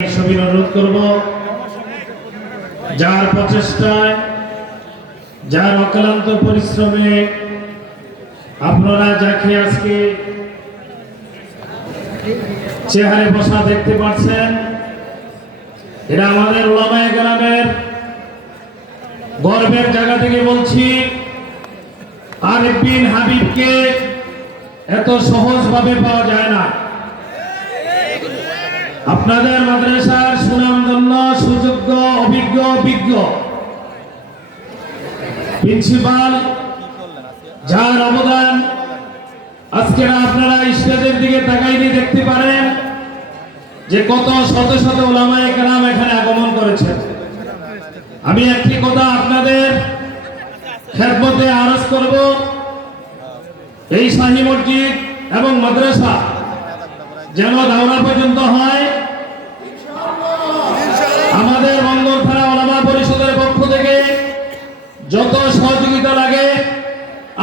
অনুরোধ করব, যার প্রচেষ্টায়, যার অক্লান্ত পরিশ্রমে আপনারা যাকে আজকে চেহারে বসা দেখতে পাচ্ছেন, এরা আমাদের উলামায়ে কেরামের গর্বের জায়গা থেকে বলছি। আরিফ বিন হাবিবকে এত সহজভাবে পাওয়া যায় না। আপনাদের মাদ্রাসার সুনামধন্য, সুযোগ্য, অভিজ্ঞ প্রিন্সিপাল, যার অবদান আজকে আপনারা স্টেজের দিকে তাকাইলে দেখতে পারেন যে কত শত শত উলামায়ে কেরাম এখানে আগমন করেছেন। আমি একটি কথা আপনাদের খেদমতে আরজ করব, এই শাহী মসজিদ এবং মাদ্রাসা যেন দাওরা পর্যন্ত হয়। আমাদের বন্দর থানা ওলামা পরিষদের পক্ষ থেকে যত সহযোগিতা লাগে,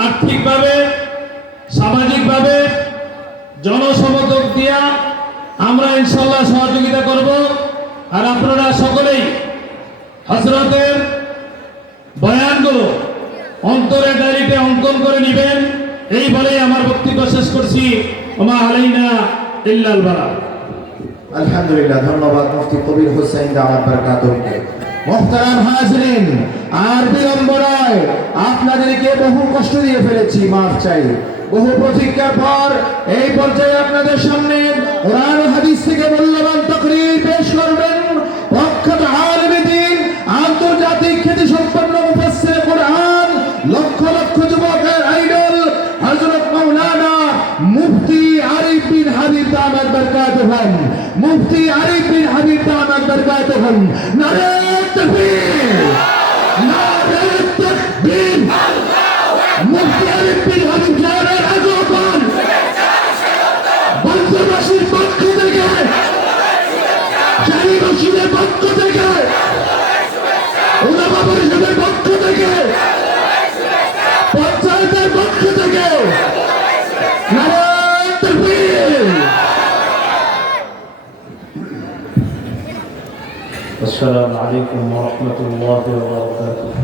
আর্থিকভাবে, সামাজিকভাবে, জনসমর্থক দিয়া আমরা ইনশাআল্লাহ সহযোগিতা করব। আর আপনারা সকলেই হযরতের বয়ানগুলো অন্তরে ডায়েরিতে অঙ্কন করে নেবেন। এই বলেই আমার বক্তব্য শেষ করছি। ওমা আলাইনা ইল্লাল বালাগ। আলহামদুলিল্লাহ, ধন্যবাদ মুফতি কবির হোসেন দাওয়াত বারাকাতুহু। মুহতারাম হাজরিন, আর বিলম্ব নয়, আপনাদেরকে বহু কষ্ট দিয়ে ফেলেছি, মাফ চাই। বহু প্রতীক্ষার পর এই পর্যায়ে আপনাদের সামনে কোরআন ও হাদিস থেকে মূল্যবান তাকরীর পেশ করবেন প্রখ্যাত আলেমে দ্বীন, আন্তর্জাতিক খ্যাতি সম্পন্ন মুফাসসির কোরআন, লক্ষ লক্ষ যুবকের আইডল হযরত মাওলানা মুফতি আরিফ বিন হাবিব দামাত বারকাতুহু। মুফতি আরিফ বিন হাবিব দামাত বারকাতুহু। নারে তাকবীর, নারে তাকবীর। মুফতি আরিফ বিন হাবিব সাহেবের আগমন বন্ধুবাসীর পক্ষ থেকে, শাহী মসজিদের পক্ষ থেকে, উলামা পরিষদের পক্ষ থেকে, পঞ্চায়েতের পক্ষ থেকে নারে তাকবীর। আসসালামু আলাইকুম ওয়া রাহমাতুল্লাহি ওয়া বারাকাতুহু।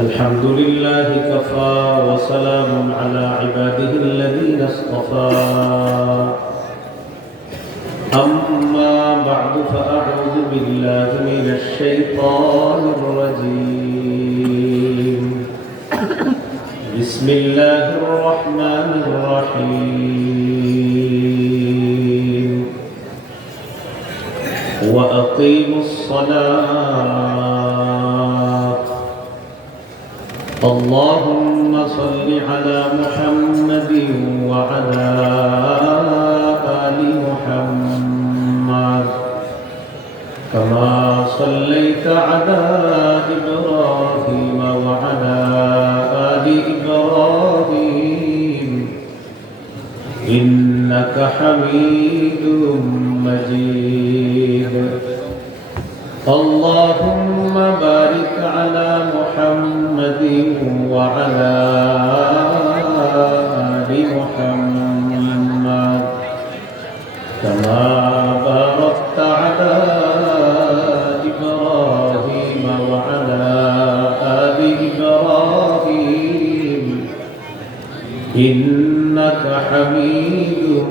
আলহামদুলিল্লাহি কাফা ওয়া সালামুন আলা ইবাদিহিল্লাযীনা ইসতাফা। আম্মা বা'দু ফাআউযু বিল্লাহি মিনাশ শাইতানির রাজীম। বিসমিল্লাহির রহমানির রহিম। ওয়া আকিমুস সালাত। আল্লাহুম্মা সাল্লি আলা মুহাম্মাদিন ওয়া আলা আলি মুহাম্মাদ কামা সাল্লাইতা আলা ইব্রাহিম ওয়া আলা আলি ইব্রাহিম ইন্নাকা হামিদুম মাজিদ। আল্লাহুম্মা বারিক আলা মুহাম্মাদিন ওয়া আলা আলি মুহাম্মাদ কামা বারাকতা আলা ইব্রাহিম ওয়া আলা আলি ইব্রাহিম ইন্নাকা হামিদুম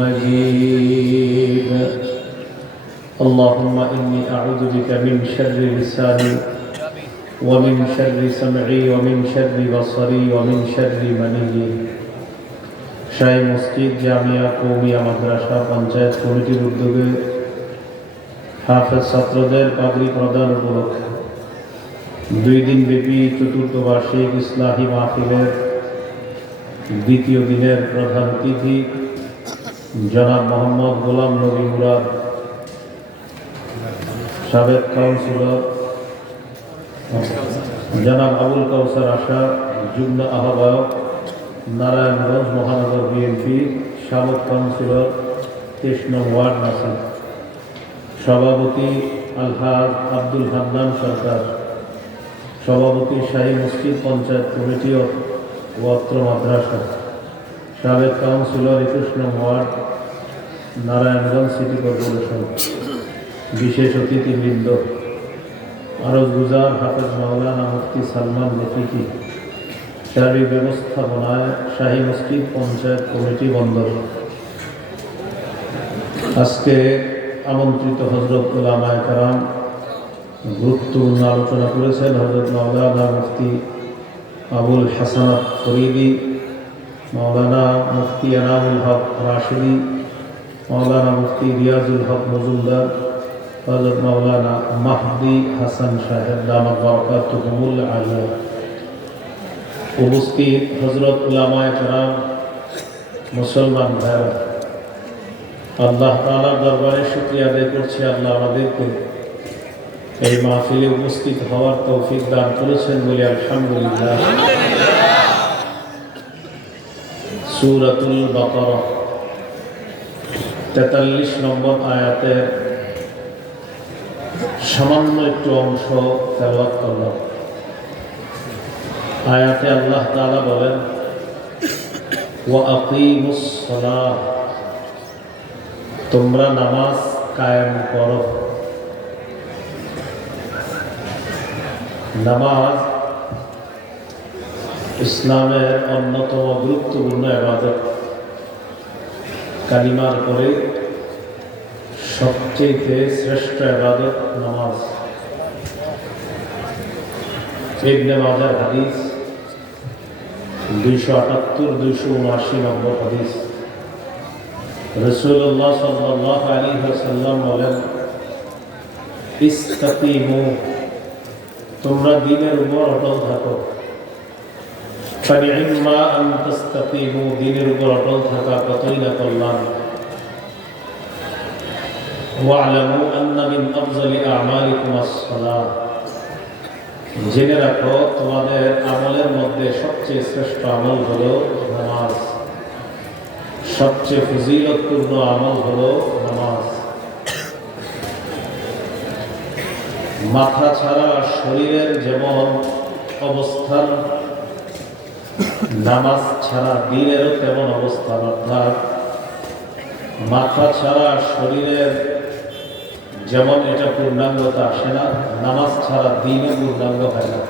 মাজিদ। اللهم إني أعوذ بك من شر لساني ومن شر سمعي ومن شر بصري ومن شر مني। শাহী মসজিদ জামিয়া কওমিয়া মাদ্রাসা পঞ্চায়েত কমিটির উদ্যোগে হাফেজ ছাত্রদের পাগড়ি প্রদান উপলক্ষে 2 দিন ব্যাপী চতুর্থ বার্ষিক ইসলাহি মাহফিলের দ্বিতীয় দিনের প্রধান অতিথি জনাব মোহাম্মদ গোলাম নবী মুরাদ, সাবেক কাউন্সিলর জনাব আবুল কাউসার আশা, যুগ্ম আহ্বায়ক নারায়ণগঞ্জ মহানগর বিএনপি, সাবেক কাউন্সিলর 23 নং ওয়ার্ড নাসির, সভাপতি আলহাজ আব্দুল হান্নান সরকার, সভাপতি শাহী মসজিদ পঞ্চায়েত কমিটি ও ও অত্র মাদ্রাসা সাবেক কাউন্সিলর 21 নং ওয়ার্ড নারায়ণগঞ্জ সিটি কর্পোরেশন, বিশেষ অতিথিবৃন্দ, আরজ গুজার হাফেজ মাওলানা মুফতি সালমান রফিকি, সার্বিক ব্যবস্থাপনায় শাহী মসজিদ পঞ্চায়েত কমিটি বন্দর, আজকে আমন্ত্রিত হজরত উলামায়ে কেরাম গুরুত্বপূর্ণ আলোচনা করেছেন। হজরত মাওলানা মুফতি আবুল হাসানাত ফরিদি, মাওলানা মুফতি এনামুল হক রাশিদি, মাওলানা মুফতি রিয়াজুল হক মজুমদার, হযরত মাওলানা মাহদি হাসান সাহেব দামাত বারাকাতুহুমুল আলিয়া, উপস্থিত হযরত উলামায়ে কেরাম, মুসলমান ভাইরা, আল্লাহ তাআলার দরবারে শুকরিয়া আদায় করছি। আল্লাহ আমাদেরকে এই মাহফিলে উপস্থিত হওয়ার তৌফিক দান করেছেন বলে আলহামদুলিল্লাহ। সূরাতুল বাকারা 43 নম্বর আয়াতের সামান্য একটু অংশ তেলাওয়াত করলাম। আয়াতে আল্লাহ তাআলা বলেন, ওয়া আকিমুস সালাহ, তোমরা নামাজ কায়েম করো। নামাজ ইসলামের অন্যতম গুরুত্বপূর্ণ ইবাদত। কালিমার পরে সবচেয়ে শ্রেষ্ঠ ইবাদত নামাজ। ইবনে মাজাহ হাদিস 278-279 নম্বর হাদিস। রাসূলুল্লাহ সাল্লাল্লাহু আলাইহি ওয়াসাল্লাম বলেন, ইসতাকিমু, তোমরা দ্বীনের উপর অটল থাকো। ফানি'মা আন তাসতাকিমু, দ্বীনের উপর অটল থাকা কতই না কল্যাণ। ওয়া'লামু আন্না মিন আফযালি আ'মালিকুম আস-সালাহ, জেনে রাখো তোমাদের আমলের মধ্যে সবচেয়ে শ্রেষ্ঠ আমল হলো নামাজ, সবচেয়ে ফজিলতপূর্ণ আমল হলো নামাজ। মাথা ছাড়া শরীরের যেমন অবস্থান, নামাজ ছাড়া দ্বীনেরও তেমন অবস্থান। অর্থাৎ মাথা ছাড়া শরীরের যেমন এটা পূর্ণাঙ্গতা আসে না, নামাজ ছাড়া দ্বীনে পূর্ণাঙ্গ হয় না।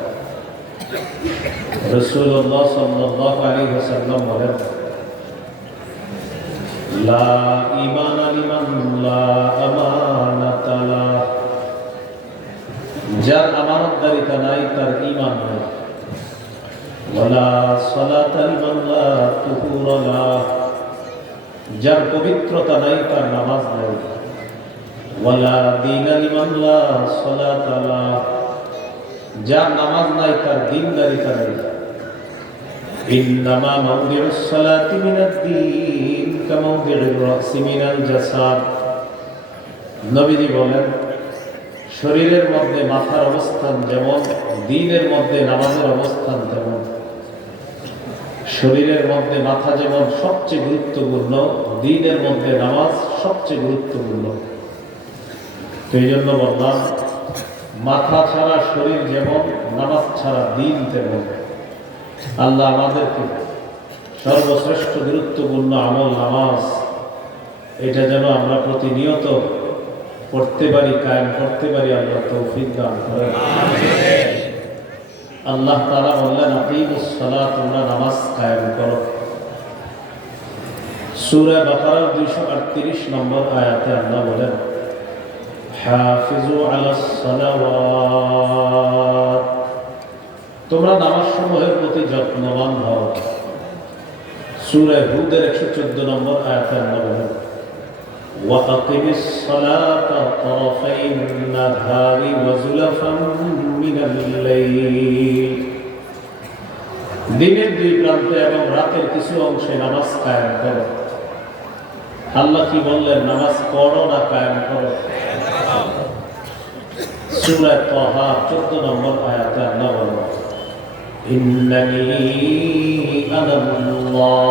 রাসূলুল্লাহ সাল্লাল্লাহু আলাইহি ওয়াসাল্লাম বলেন, লা ঈমানা লিমান লা আমানাতা লাহ, যার আমানতদারিতা নাই তার ঈমান নাই। ওয়ালা সালাতা লিমান লা তুহুরা লাহ, যার পবিত্রতা নাই তার নামাজ নাই। ওয়ালা দীনা লিমান লা সালাতা লাহ, যার নামাজ নাই তার দ্বীনদারিতা নাই। ইন্নামা মাওদিউস সালাতি মিনাদ-দীন কামাওদিউর রাসি মিনাল জাসাদ। নবীজি বলেন, শরীরের মধ্যে মাথার অবস্থান যেমন, দ্বীনের মধ্যে নামাজের অবস্থান তেমন। শরীরের মধ্যে মাথা যেমন সবচেয়ে গুরুত্বপূর্ণ, দ্বীনের মধ্যে নামাজ সবচেয়ে গুরুত্বপূর্ণ। তো এই জন্য বললাম, মাথা ছাড়া শরীর যেমন, নামাজ ছাড়া দ্বীন তেমন। আল্লাহ আমাদেরকে সর্বশ্রেষ্ঠ গুরুত্বপূর্ণ আমল নামাজ, এটা যেন আমরা প্রতিনিয়ত পড়তে পারি, কায়েম করতে পারি। আল্লাহ তৌফিক দান করেন। আল্লাহ তাআলা বললেন, আকিমুস সালাত, তোমরা নামাজ কায়েম করো। সূরা বাকারার 238 নম্বর আয়াতে আল্লাহ বলেন, হাফিজু আলাস সালাওয়াত, তোমরা নামাজ সমূহের প্রতি যত্নবান হও। সূরা হুদের 114 নম্বর আয়াতে আল্লাহ বলেন, وَأَقِمِ الصَّلَاةَ طَرَفَيِ النَّهَارِ وَزُلَفًا مِنَ اللَّيْلِ, দিনের দুই প্রান্তে এবং রাতের কিছু অংশে নামাজ কায়েম করো। আল্লাহ কি বললেন? নামাজ পড়ো না কায়েম করো। সূরা তাহা 14 নম্বর আয়াতে আল্লাহ বলেন, ইন্নানি আনাল্লাহ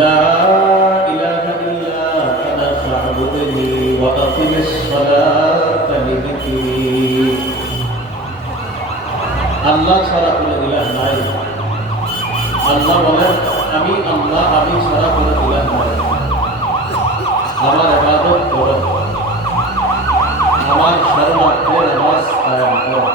লা ইলাহা ইল্লা আনা ফা'বুদনি ওয়া আকিমিস সালাতা লিযিকরি। আল্লাহ ছাড়া কোনো ইলাহ নাই, আল্লাহ বলেন আমি আল্লাহ, আমি ছাড়া কোনো ইলাহ নাই। আমার ইবাদত করো, আমার শরণার্থে নামাজ কায়েম করো।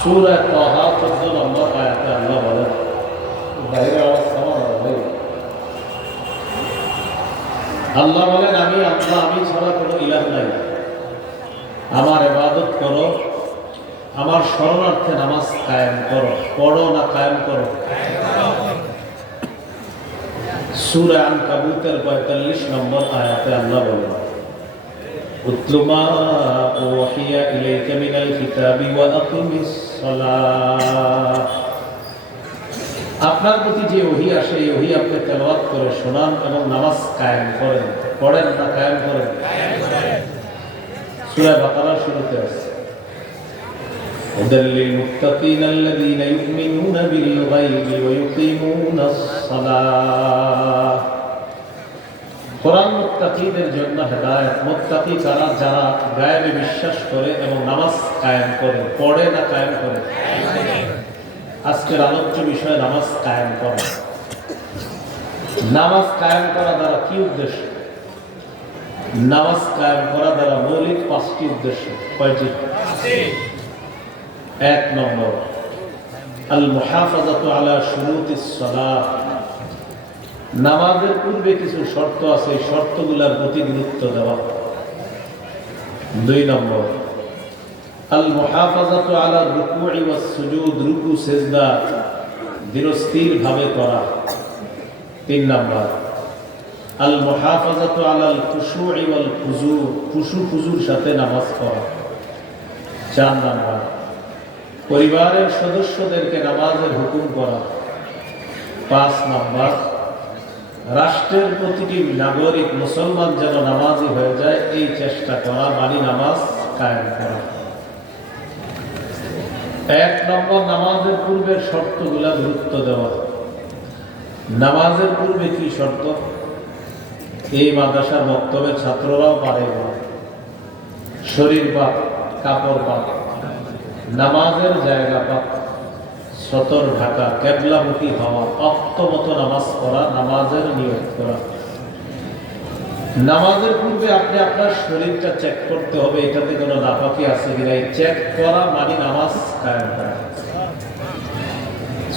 সূরা তাহা 14 নম্বর আয়াতে আল্লাহ বলেন, বাইরে আওয়াজ সামান্য ভাই। আল্লাহ বলেন আমি আল্লাহ, আমি ছাড়া কোনো ইলাহ নাই। আমার ইবাদত করো, আমার শরণার্থে নামাজ কায়েম করো। পড়ো না কায়েম করো? সূরা আনকাবুতের 45 নম্বর আয়াতে আল্লাহ বলেন, উতলু মা উহিয়া ইলাইকা মিনাল কিতাবি ওয়া আকিমিস সালাহ। আপনার প্রতি যে ওহী আসে এই ওহী আপনি তেলাওয়াত করে শোনান এবং নামাজ কায়েম করেন। পড়েন না কায়েম করেন? সূরা বাকারার শুরুতে আছে হুদাল লিল মুত্তাকিনা আল্লাযীনা ইউমিনুনা বিল গায়বি ওয়া ইউকিমুনাস সালাহ। কোরআন মুত্তাকিদের জন্য হেদায়েত। মুত্তাকি কারা? যারা গায়বে বিশ্বাস করে এবং নামাজ কায়েম করে। পড়ে না কায়েম করে? আজকের আলোচ্য বিষয় নামাজ কায়েম করা। নামাজ কায়েম করা দ্বারা কি উদ্দেশ্য? নামাজ কায়েম করা দ্বারা মৌলিক 5টি উদ্দেশ্য। কয়টি? 1 নম্বর আল মুহাফাজাতু আলা শুরুতিস সালাহ। নামাজের পূর্বে কিছু শর্ত আছে, এই শর্তগুলোর প্রতি গুরুত্ব দেওয়া। 2 নম্বর আল মুহাফাজাতু আলা রুকুই ওয়াস সুজুদ। রুকু সিজদা ধীরস্থির ভাবে করা। 3 নম্বর আল মুহাফাজাতু আলাল খুশুই ওয়াল খুজু। খুশু খুজুর সাথে নামাজ পড়া। 4 নম্বর পরিবারের সদস্যদেরকে নামাজের হুকুম করা। 5 নম্বর রাষ্ট্রের প্রতিটি নাগরিক মুসলমান যেন নামাজি হয়ে যায় এই চেষ্টা করা, মানে নামাজ কায়েম করা। 1 নম্বর নামাজের পূর্বের শর্তগুলা গুরুত্ব দেওয়া। নামাজের পূর্বে কি শর্ত? এই মাদ্রাসার বক্তব্যের ছাত্ররাও পারে না। শরীর পাক, কাপড় পাক, নামাজের জায়গা পাক, সতর ঢাকা, কেবলামুখী হওয়া, অক্তমত নামাজ পড়া, নামাজের নিয়ত করা। নামাজের পূর্বে আপনি আপনার শরীরটা চেক করতে হবে, এটাতে কোনো নাপাকি আছে কিনা। এই চেক করা মানে নামাজ কায়েম করা।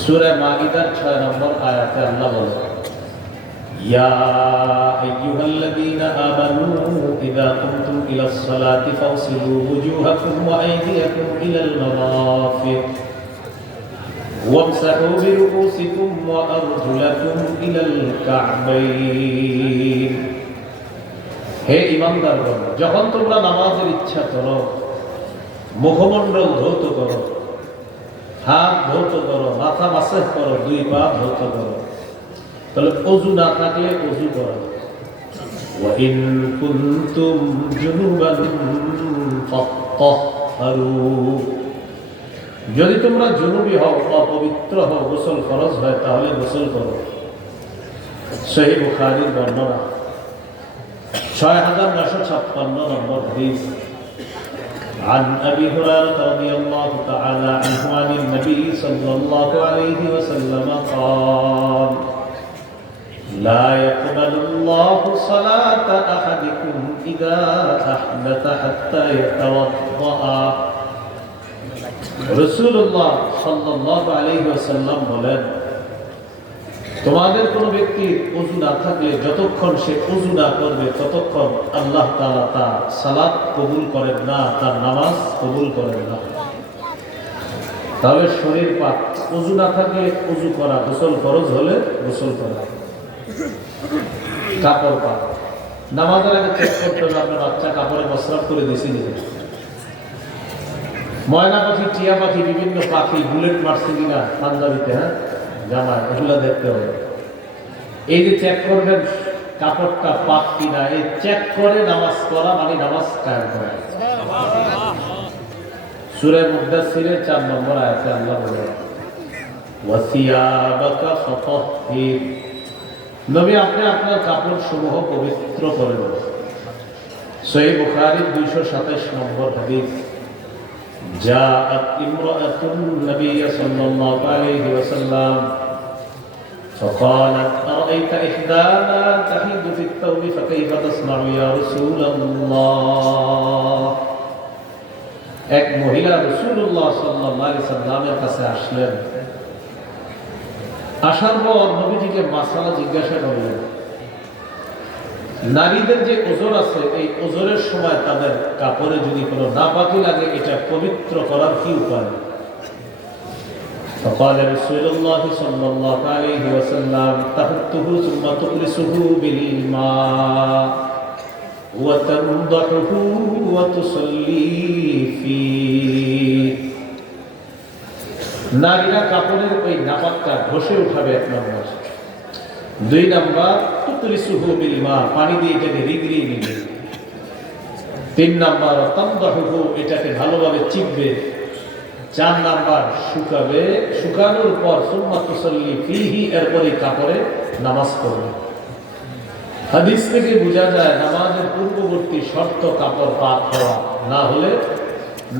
সূরা মাইদার 6 নম্বর আয়াতে আল্লাহ বলেন, ইয়া আইয়ুহাল্লাযীনা আমানু ইযা কুমতুম ইলাস সালাতি ফাগসিলু ওয়ুজুহাকুম ওয়া আইদিয়াকুম ইলাল মারাফিক ওয়ামসাহু বিরুউসিকুম ওয়া আরজুলাকুম ইলাল কা'বাইন। হে ঈমানদারগণ, যখন তোমরা নামাজের ইচ্ছা করো, মুখমণ্ডল ধৌত করো, হাত ধৌত করো, মাথা মাসাজ করো, 2 পা ধৌত করো। তাহলে ওযু না থাকলে ওযু করো। ওয়া ইন কুনতুম জুনুবান ফাত্তাহহারু। যদি তোমরা জুনুবি হও, অপবিত্র হও, গোসল ফরজ হয়, তাহলে গোসল করো। সহিহ বুখারীর বর্ণনা 6956 নম্বর হাদিস। عن أبي هريرة رضي الله تعالى عنه عن النبي صلى الله عليه وسلم قال لا يقبل الله صلاة أحدكم إذا أحدث حتى يتوضأ। রাসূলুল্লাহ সাল্লাল্লাহু আলাইহি ওয়াসাল্লাম বলেন, তোমাদের কোন ব্যক্তির ওযু না থাকলে যতক্ষণ সে ওযু না করবে ততক্ষণ আল্লাহ তাআলা তার সালাত কবুল করেন না, তার নামাজ কবুল করেন না। তাহলে শরীর পাক, ওযু না থাকলে ওযু করা, গোসল ফরজ হলে গোসল করা। কাপড় পাক, নামাজের আগে চেক করতে হবে আপনার বাচ্চা কাপড়ে মসরাফ করে দিয়েছি কিনা। ময়না পাখি, টিয়া পাখি, বিভিন্ন পাখি বুলেট মারছে কিনা পাঞ্জাবিতে, হ্যাঁ জামায়, এগুলো দেখতে হবে। এই যে চেক করবেন কাপড়টা পাক কিনা, এই চেক করে নামাজ পড়া মানে নামাজ কায়েম করা। সূরা মুদাসসিরের 4 নম্বর আয়াতে আল্লাহ বলেন, ওয়াসিয়াবাকা ফাতাহহির। নবী আপনি আপনার কাপড় সমূহ পবিত্র করে নেন। সহিহ বুখারীর 227 নম্বর হাদিস। جاءت امرأة النبي صلى الله عليه وسلم فقالت أرأيت إحدانا تحيد في الثوب فكيف تصنع يا رسول الله এক মহিলা রাসূলুল্লাহ সাল্লাল্লাহু আলাইহি সাল্লামের কাছে আসলেন। আসার পর নবীজিকে মাসালা জিজ্ঞাসা করলেন। নারীদের যে ওজর আছে, এই ওজরের সময় তাদের কাপড়ে যদি কোনো নাপাকি লাগে, এটা পবিত্র করার কি উপায়? فقال رسول الله صلى الله عليه وسلم تحته ثم تقلسه بالماء وتنضحه وتصلي فيه। নারীরা কাপড়ের ওই নাপাকটা ঘষে উঠাবে, এক নম্বর। দুই নাম্বার তুকলিসুহু বিল মা, পানি দিয়ে এটাকে রিগড়িয়ে নিবে। তিন নাম্বার তানদাহুহু, এটাকে ভালোভাবে চিপবে। চার নাম্বার শুকাবে, শুকানোর পর সুম্মা তুসাল্লি ফিহি, এরপরে কাপড়ে নামাজ পড়বে। হাদিস থেকে বোঝা যায় নামাজের পূর্ববর্তী শর্ত কাপড় পাক হওয়া, না হলে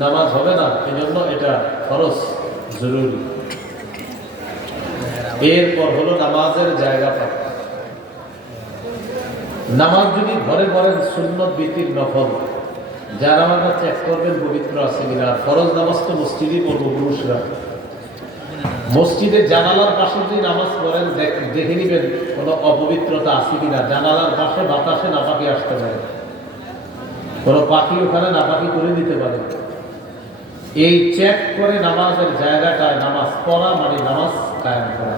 নামাজ হবে না। এজন্য এটা ফরজ, জরুরি। এরপর হলো নামাজের জায়গা পাক। নামাজ যদি ঘরে পড়েন সুন্নত ভিত্তিক নফল, যারা আমরা চেক করবেন পবিত্র আছে কিনা। ফরজ নামাজ তো মসজিদই পড়বো পুরুষরা। মসজিদের জানালার পাশে যদি নামাজ পড়েন, দেখে নিবেন কোনো অপবিত্রতা আছে কিনা। জানালার পাশে বাতাসে নাপাকি আসতে পারে, কোনো পাখি ওখানে নাপাকি করে দিতে পারে। এই চেক করে নামাজের জায়গাটায় নামাজ পড়া মানে নামাজ কায়েম করা।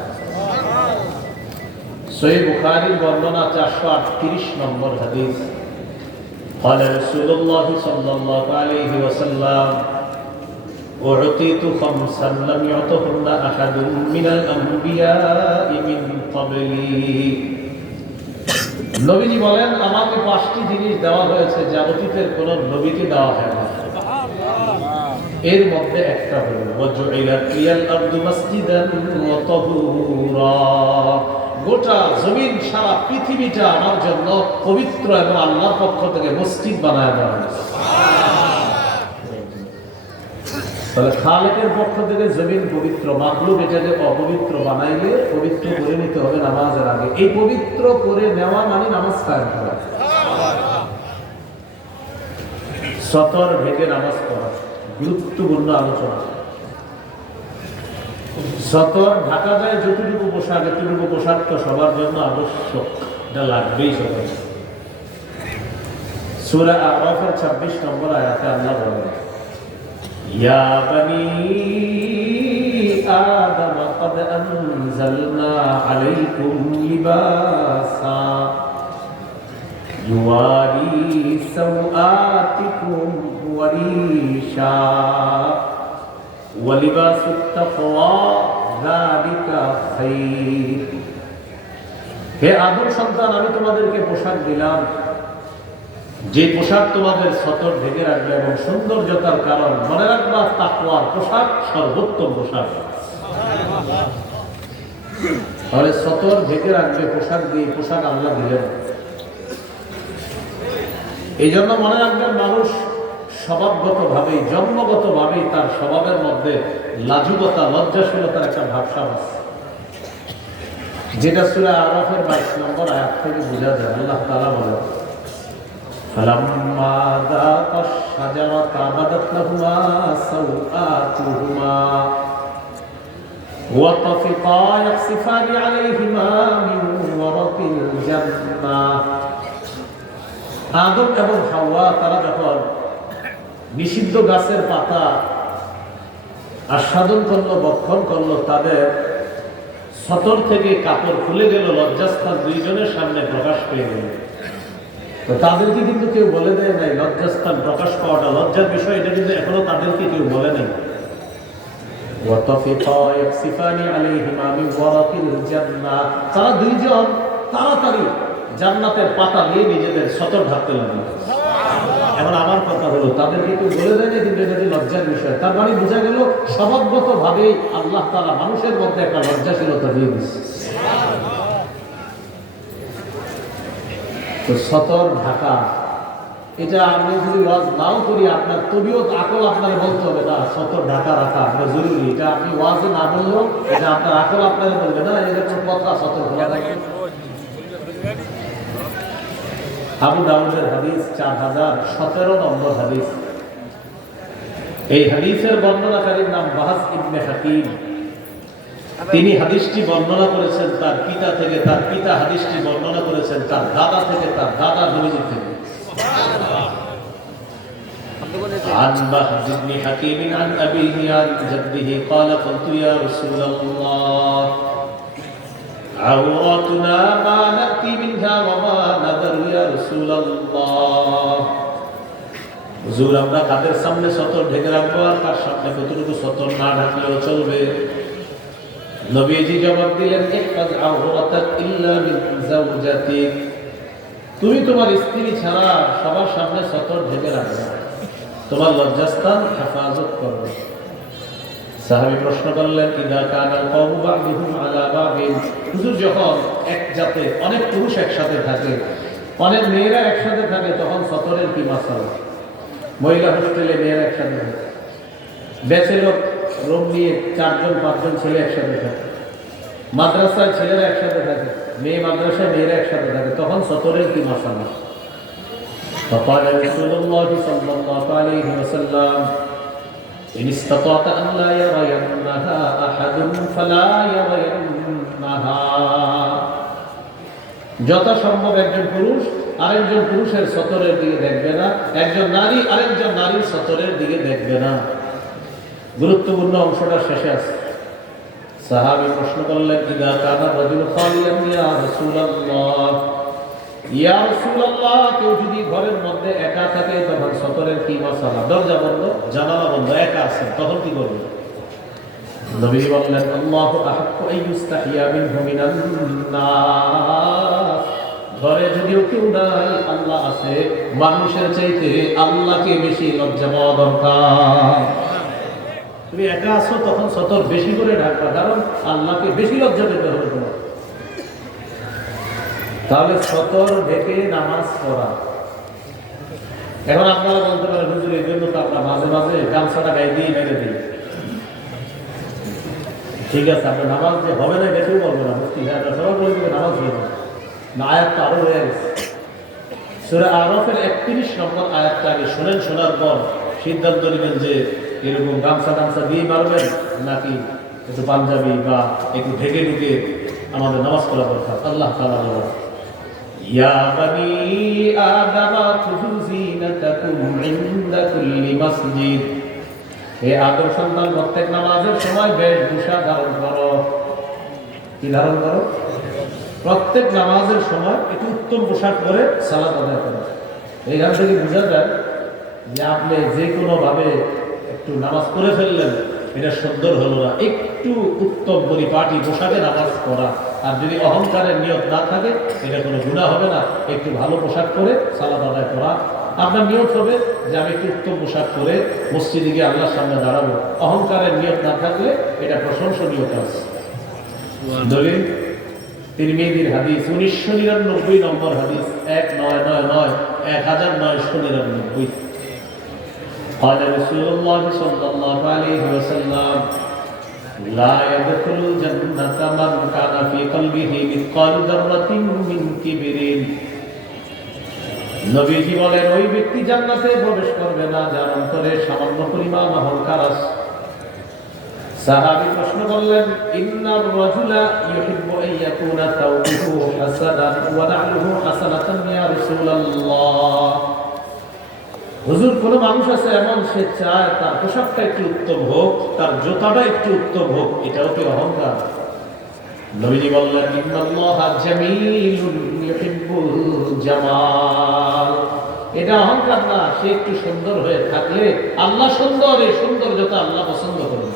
সহিহ বুখারীর বর্ণনা 438 নম্বর হাদিস। قال رسول الله صلى الله عليه وسلم أعطيت خمسا لم يعطهن أحد من الأنبياء من قبلي। নবীজি বলেন, আমাকে 5টি জিনিস দেওয়া হয়েছে যা অতীতের কোন নবীকে দেওয়া হয় না। এর মধ্যে একটা হলো ওয়াজুইলাত লিয়াল আরদু মাসজিদান ওয়া তাহুরা। গোটা জমিন, সারা পৃথিবীটা আমার জন্য পবিত্র এবং আল্লাহর পক্ষ থেকে মসজিদ বানায় দেওয়া হয়েছে। তাহলে খালেকের পক্ষ থেকে জমিন পবিত্র, মাখলুক এটাকে অপবিত্র বানাইলে পবিত্র করে নিতে হবে নামাজের আগে। এই পবিত্র করে নেওয়া মানে নামাজ কায়েম করা। সতর ঢেকে নামাজ পড়া গুরুত্বপূর্ণ আলোচনা। সতর ঢাকা যায় যতটুকু পোশাক, এতটুকু পোশাক তো সবার জন্য আবশ্যক, এটা লাগবেই সবাই। সূরা আরাফের 26 নম্বর আয়াতে আল্লাহ বলেন, ইয়া বানি আদম ক্বাদ আনজালনা আলাইকুম লিবাসা ইউয়ারি সাওআতিকুম ওয়া রিশা ওয়ালিবাসুত তাকওয়া যালিকা খায়র। হে আদম সন্তান, আমি তোমাদেরকে পোশাক দিলাম, যে পোশাক তোমাদের সতর ঢেকে রাখবে এবং সৌন্দর্যতার কারণ। মনে রাখবা, তাকওয়ার পোশাক সর্বোত্তম পোশাক। তাহলে সতর ঢেকে রাখবে পোশাক দিয়ে, পোশাক আল্লাহ দিলেন। এই জন্য মনে রাখবেন, মানুষ স্বভাবগতভাবেই, জন্মগতভাবেই তার স্বভাবের মধ্যে লাজুকতা, লজ্জাশীলতার একটা ভাবসাব আছে, যেটা সূরা আরাফের 22 নম্বর আয়াত থেকে বোঝা যায়। আল্লাহ তাআলা বলেন, ফালাম্মা যাকাশ শাজারাতা বাদাত লাহুমা সাওআতুহুমা ওয়া তাফিকা ইয়াখসিফানি আলাইহিমা মিন ওয়ারাকিল জান্নাহ। আদম এবং হাওয়া তারা যখন নিষিদ্ধ গাছের পাতা আস্বাদন করলো, ভক্ষণ করলো, তাদের সতর থেকে কাপড় খুলে গেল, লজ্জাস্থান দুইজনের সামনে প্রকাশ পেয়ে গেল। তো তাদেরকে কিন্তু কেউ বলে দেয় নাই লজ্জাস্থান প্রকাশ পাওয়াটা লজ্জার বিষয়, এটা কিন্তু এখনো তাদেরকে কেউ বলে নাই। তারা দুইজন তাড়াতাড়ি জান্নাতের পাতা নিয়ে নিজেদের সতর ঢাকতে লাগলো। এখন আমার কথা হলো, তাদেরকে কেউ বলে দেয় না, কিন্তু এটা যে লজ্জার বিষয়। তার মানে বোঝা গেল স্বভাবগত ভাবেই আল্লাহ তাআলা মানুষের মধ্যে একটা লজ্জাশীলতা দিয়ে দিচ্ছে। তো সতর ঢাকা এটা আমি যদি ওয়াজ নাও করি আপনার তবিয়ত আকল আপনার বলতে হবে না সতর ঢাকা রাখা আপনার জরুরি। এটা আপনি ওয়াজে না বললেও এটা আপনার আকল আপনার বলবে না এটা কোনো কথা সতর বলা থাকে। আবু দাউদের হাদিস 4017 নম্বর হাদিস। এই হাদিসের বর্ণনাকারীর নাম বাহাস ইবনে হাকিম। তিনি হাদিসটি বর্ণনা করেছেন তার পিতা থেকে, তার পিতা হাদিসটি বর্ণনা করেছেন তার দাদা থেকে, তার দাদা নবীজি থেকে। عن بهز بن حكيم عن أبيه عن جده قال قلت يا رسول الله عوراتنا ما نأتي منها وما نذر يا رسول الله হুজুর আমরা কাদের সামনে সতর ঢেকে রাখবো আর তার সামনে কতটুকু সতর না ঢাকলেও চলবে। নবীজি জবাব দিলেন ইহফাজ আওরাতাক ইল্লা মিন যাওজাতিক, তুমি তোমার স্ত্রী ছাড়া সবার সামনে সতর ঢেকে রাখবে, তোমার লজ্জাস্থান হেফাজত করবে। সাহাবী প্রশ্ন করলেন ইদা কানাল কওমু বা'দুহুম আলা বা'দিন, হুজুর যখন এক জাতে অনেক পুরুষ একসাথে থাকে, অনেক মেয়েরা একসাথে থাকে, তখন সতরের কি মাসালা? মহিলা হোস্টেলে মেয়েরা একসাথে থাকে, ব্যাচেলর রুম নিয়ে 4-5 ছেলে একসাথে থাকে, মাদ্রাসায় ছেলেরা একসাথে থাকে, মেয়ে মাদ্রাসায় মেয়েরা একসাথে থাকে, তখন সতরের কি মাসালা? فقال رسول الله صلى الله عليه وسلم إن استطعت أن لا يرينها أحد فلا يرينها, যত সম্ভব একজন পুরুষ আরেকজন পুরুষের সতরের দিকে দেখবে না, একজন নারী আরেকজন নারীর সতরের দিকে দেখবে না। গুরুত্বপূর্ণ অংশটা শেষে আছে। সাহাবী প্রশ্ন করলেন ইদা কানা রাজুল খালিয়ান ইয়া রাসূলুল্লাহ, ইয়া রাসূলুল্লাহ কেউ যদি ঘরের মধ্যে একা থাকে তখন সতরের কি মাসালা? দরজা বন্ধ, জানালা বন্ধ, একা আছে, তখন কি করবে? নবী বললেন আল্লাহু আহাক্কু আইয়ুস্তাহিয়া মিনহু মিনান নাস, ঘরে যদিও কেউ নাই আল্লাহ আছে, মানুষের চাইতে আল্লাহকে বেশি লজ্জা পাওয়া দরকার। তুমি একা আছো তখন সতর বেশি করে ঢাকবা, কারণ আল্লাহকে বেশি লজ্জা পেতে হবে তোমার। তাহলে সতর ঢেকে নামাজ পড়া। এখন আপনারা বলতে পারেন হুজুর এই জন্য তো আমরা মাঝে মাঝে গামছাটা গায়ে দিয়ে মেরে দিই। ঠিক আছে, আপনার নামাজ যে হবে না এটা কেউ বলবে না, মুফতি সাহেবরা সবাই বলে দেবে নামাজ হবে না। না, আয়াতটা আরো হয়ে গেছে। সূরা আরাফের 31 নম্বর আয়াতটা আগে শুনেন, শোনার পর সিদ্ধান্ত নেবেন যে এরকম গামছা টামছা দিয়ে মারবেন নাকি একটু পাঞ্জাবি বা একটু ঢেকে ঢুকে আমাদের নামাজ পড়া দরকার। আল্লাহ তাআলা বলেন ইয়া বানি আদম খুযু যিনাতাকুম ইনদা কুল্লি মাসজিদ, হে আদম সন্তান প্রত্যেক নামাজের সময় বেশভূষা ধারণ করো। কি ধারণ করো? প্রত্যেক নামাজের সময় একটু উত্তম পোশাক পরে সালাত আদায় করো। এইখান থেকে বোঝা যায় যে আপনি যে কোনো ভাবে একটু নামাজ পড়ে ফেললেন, এটা সুন্দর হলো না। একটু উত্তম পরিপাটি পোশাকে নামাজ পড়া, আর যদি অহংকারের নিয়ত না থাকে এটা কোনো গুনাহ হবে না। একটু ভালো পোশাক পরে সালাত আদায় করা, আপনার নিয়ত হবে যে আমি একটু উত্তম পোশাক পরে মসজিদে গিয়ে আল্লাহর সামনে দাঁড়াবো। অহংকারের নিয়ত না থাকলে এটা প্রশংসনীয় কাজ। দলিল তিরমিজির হাদিস 1999 নম্বর হাদিস, 1999 1999। قال رسول الله صلى الله عليه وسلم لا يدخل الجنة من كان في قلبه مثقال ذرة من كبر, নবীজি বলেন ওই ব্যক্তি জান্নাতে প্রবেশ করবে না যার অন্তরে সামান্য পরিমাণ অহংকার আছে। সাহাবী প্রশ্ন করলেন ইন্নার রাজুলা ইউহিব্বু আন ইয়াকুনা তাওবুহু হাসানান ওয়া না'লুহু হাসানাতান ইয়া রাসূলুল্লাহ, হুজুর কোন মানুষ আছে এমন সে চায় তার পোশাকটা একটু উত্তম হোক, তার জুতাটা একটু উত্তম হোক, এটাও কি অহংকার? নবীজি বললেন ইন্নাল্লাহা জামিলুন ইউহিব্বুল জামাল, এটা অহংকার না, সে একটু সুন্দর হয়ে থাকলে আল্লাহ সুন্দর, এই সৌন্দর্যতা আল্লাহ পছন্দ করেন।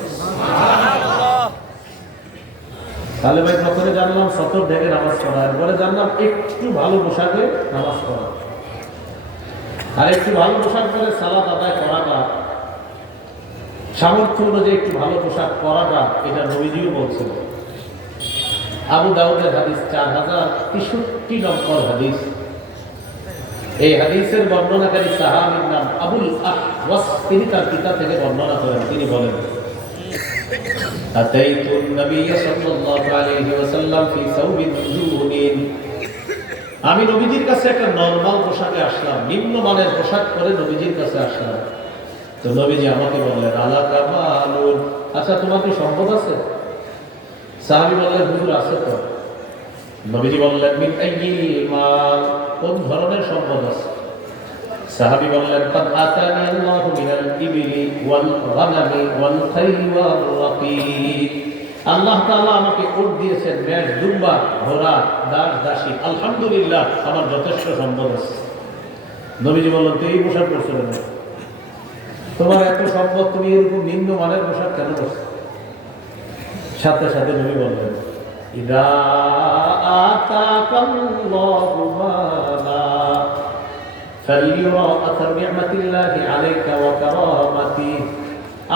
তাহলে ভাই প্রথমে জানলাম সতর ঢেকে নামাজ পড়া, এরপরে জানলাম একটু ভালো পোশাকে নামাজ পড়া, আর একটু ভালো পোশাক পরে সালাত আদায় করাটা, সামর্থ্য অনুযায়ী একটু ভালো পোশাক পরাটা, এটা নবীজিও বলছেন। আবু দাউদের হাদিস 4063 নম্বর হাদিস। এই হাদিসের বর্ণনাকারী সাহাবীর নাম আবুল আহওয়াস, তিনি তার পিতা থেকে বর্ণনা করেন। তিনি বলেন, আতাইতুন নবিয়্য সাল্লাল্লাহু আলাইহি ওয়াসাল্লাম ফি সাওবিন জুনিন, আমি নবীজির কাছে একটা নরমাল পোশাকে আসলাম, নিম্নমানের পোশাক পরে নবীজির কাছে আসলাম। তো নবীজি আমাকে বললেন, আলা কামালুন, আচ্ছা তোমার কি সম্পদ আছে? সাহাবী বললেন, হুজুর আছে তো। নবীজি বললেন, মিন আইয়িল মাল, কোন ধরনের সম্পদ আছে? সাহাবী বললেন, কাদ আতানি আল্লাহু মিনাল ইবিলি ওয়াল গানামি ওয়াল খাইলি ওয়ার রাকিব, আল্লাহ তাআলা আমাকে উট দিয়েছেন, মেষ, দুম্বা, ঘোড়া, দাস, দাসী, আলহামদুলিল্লাহ আমার যথেষ্ট সম্পদ আছে। নবীজি বললেন, তুই এই পোশাক পরছো না, তোমার এত সম্পদ, তুমি এরকম নিম্নমানের পোশাক কেন পরছো? সাথে সাথে নবী বললেন, ইদা আতাকাল্লাহু মালা ফালিয়ুরা আসার নি'মাতিল্লাহি আলাইকা ওয়া কারামাতিহি,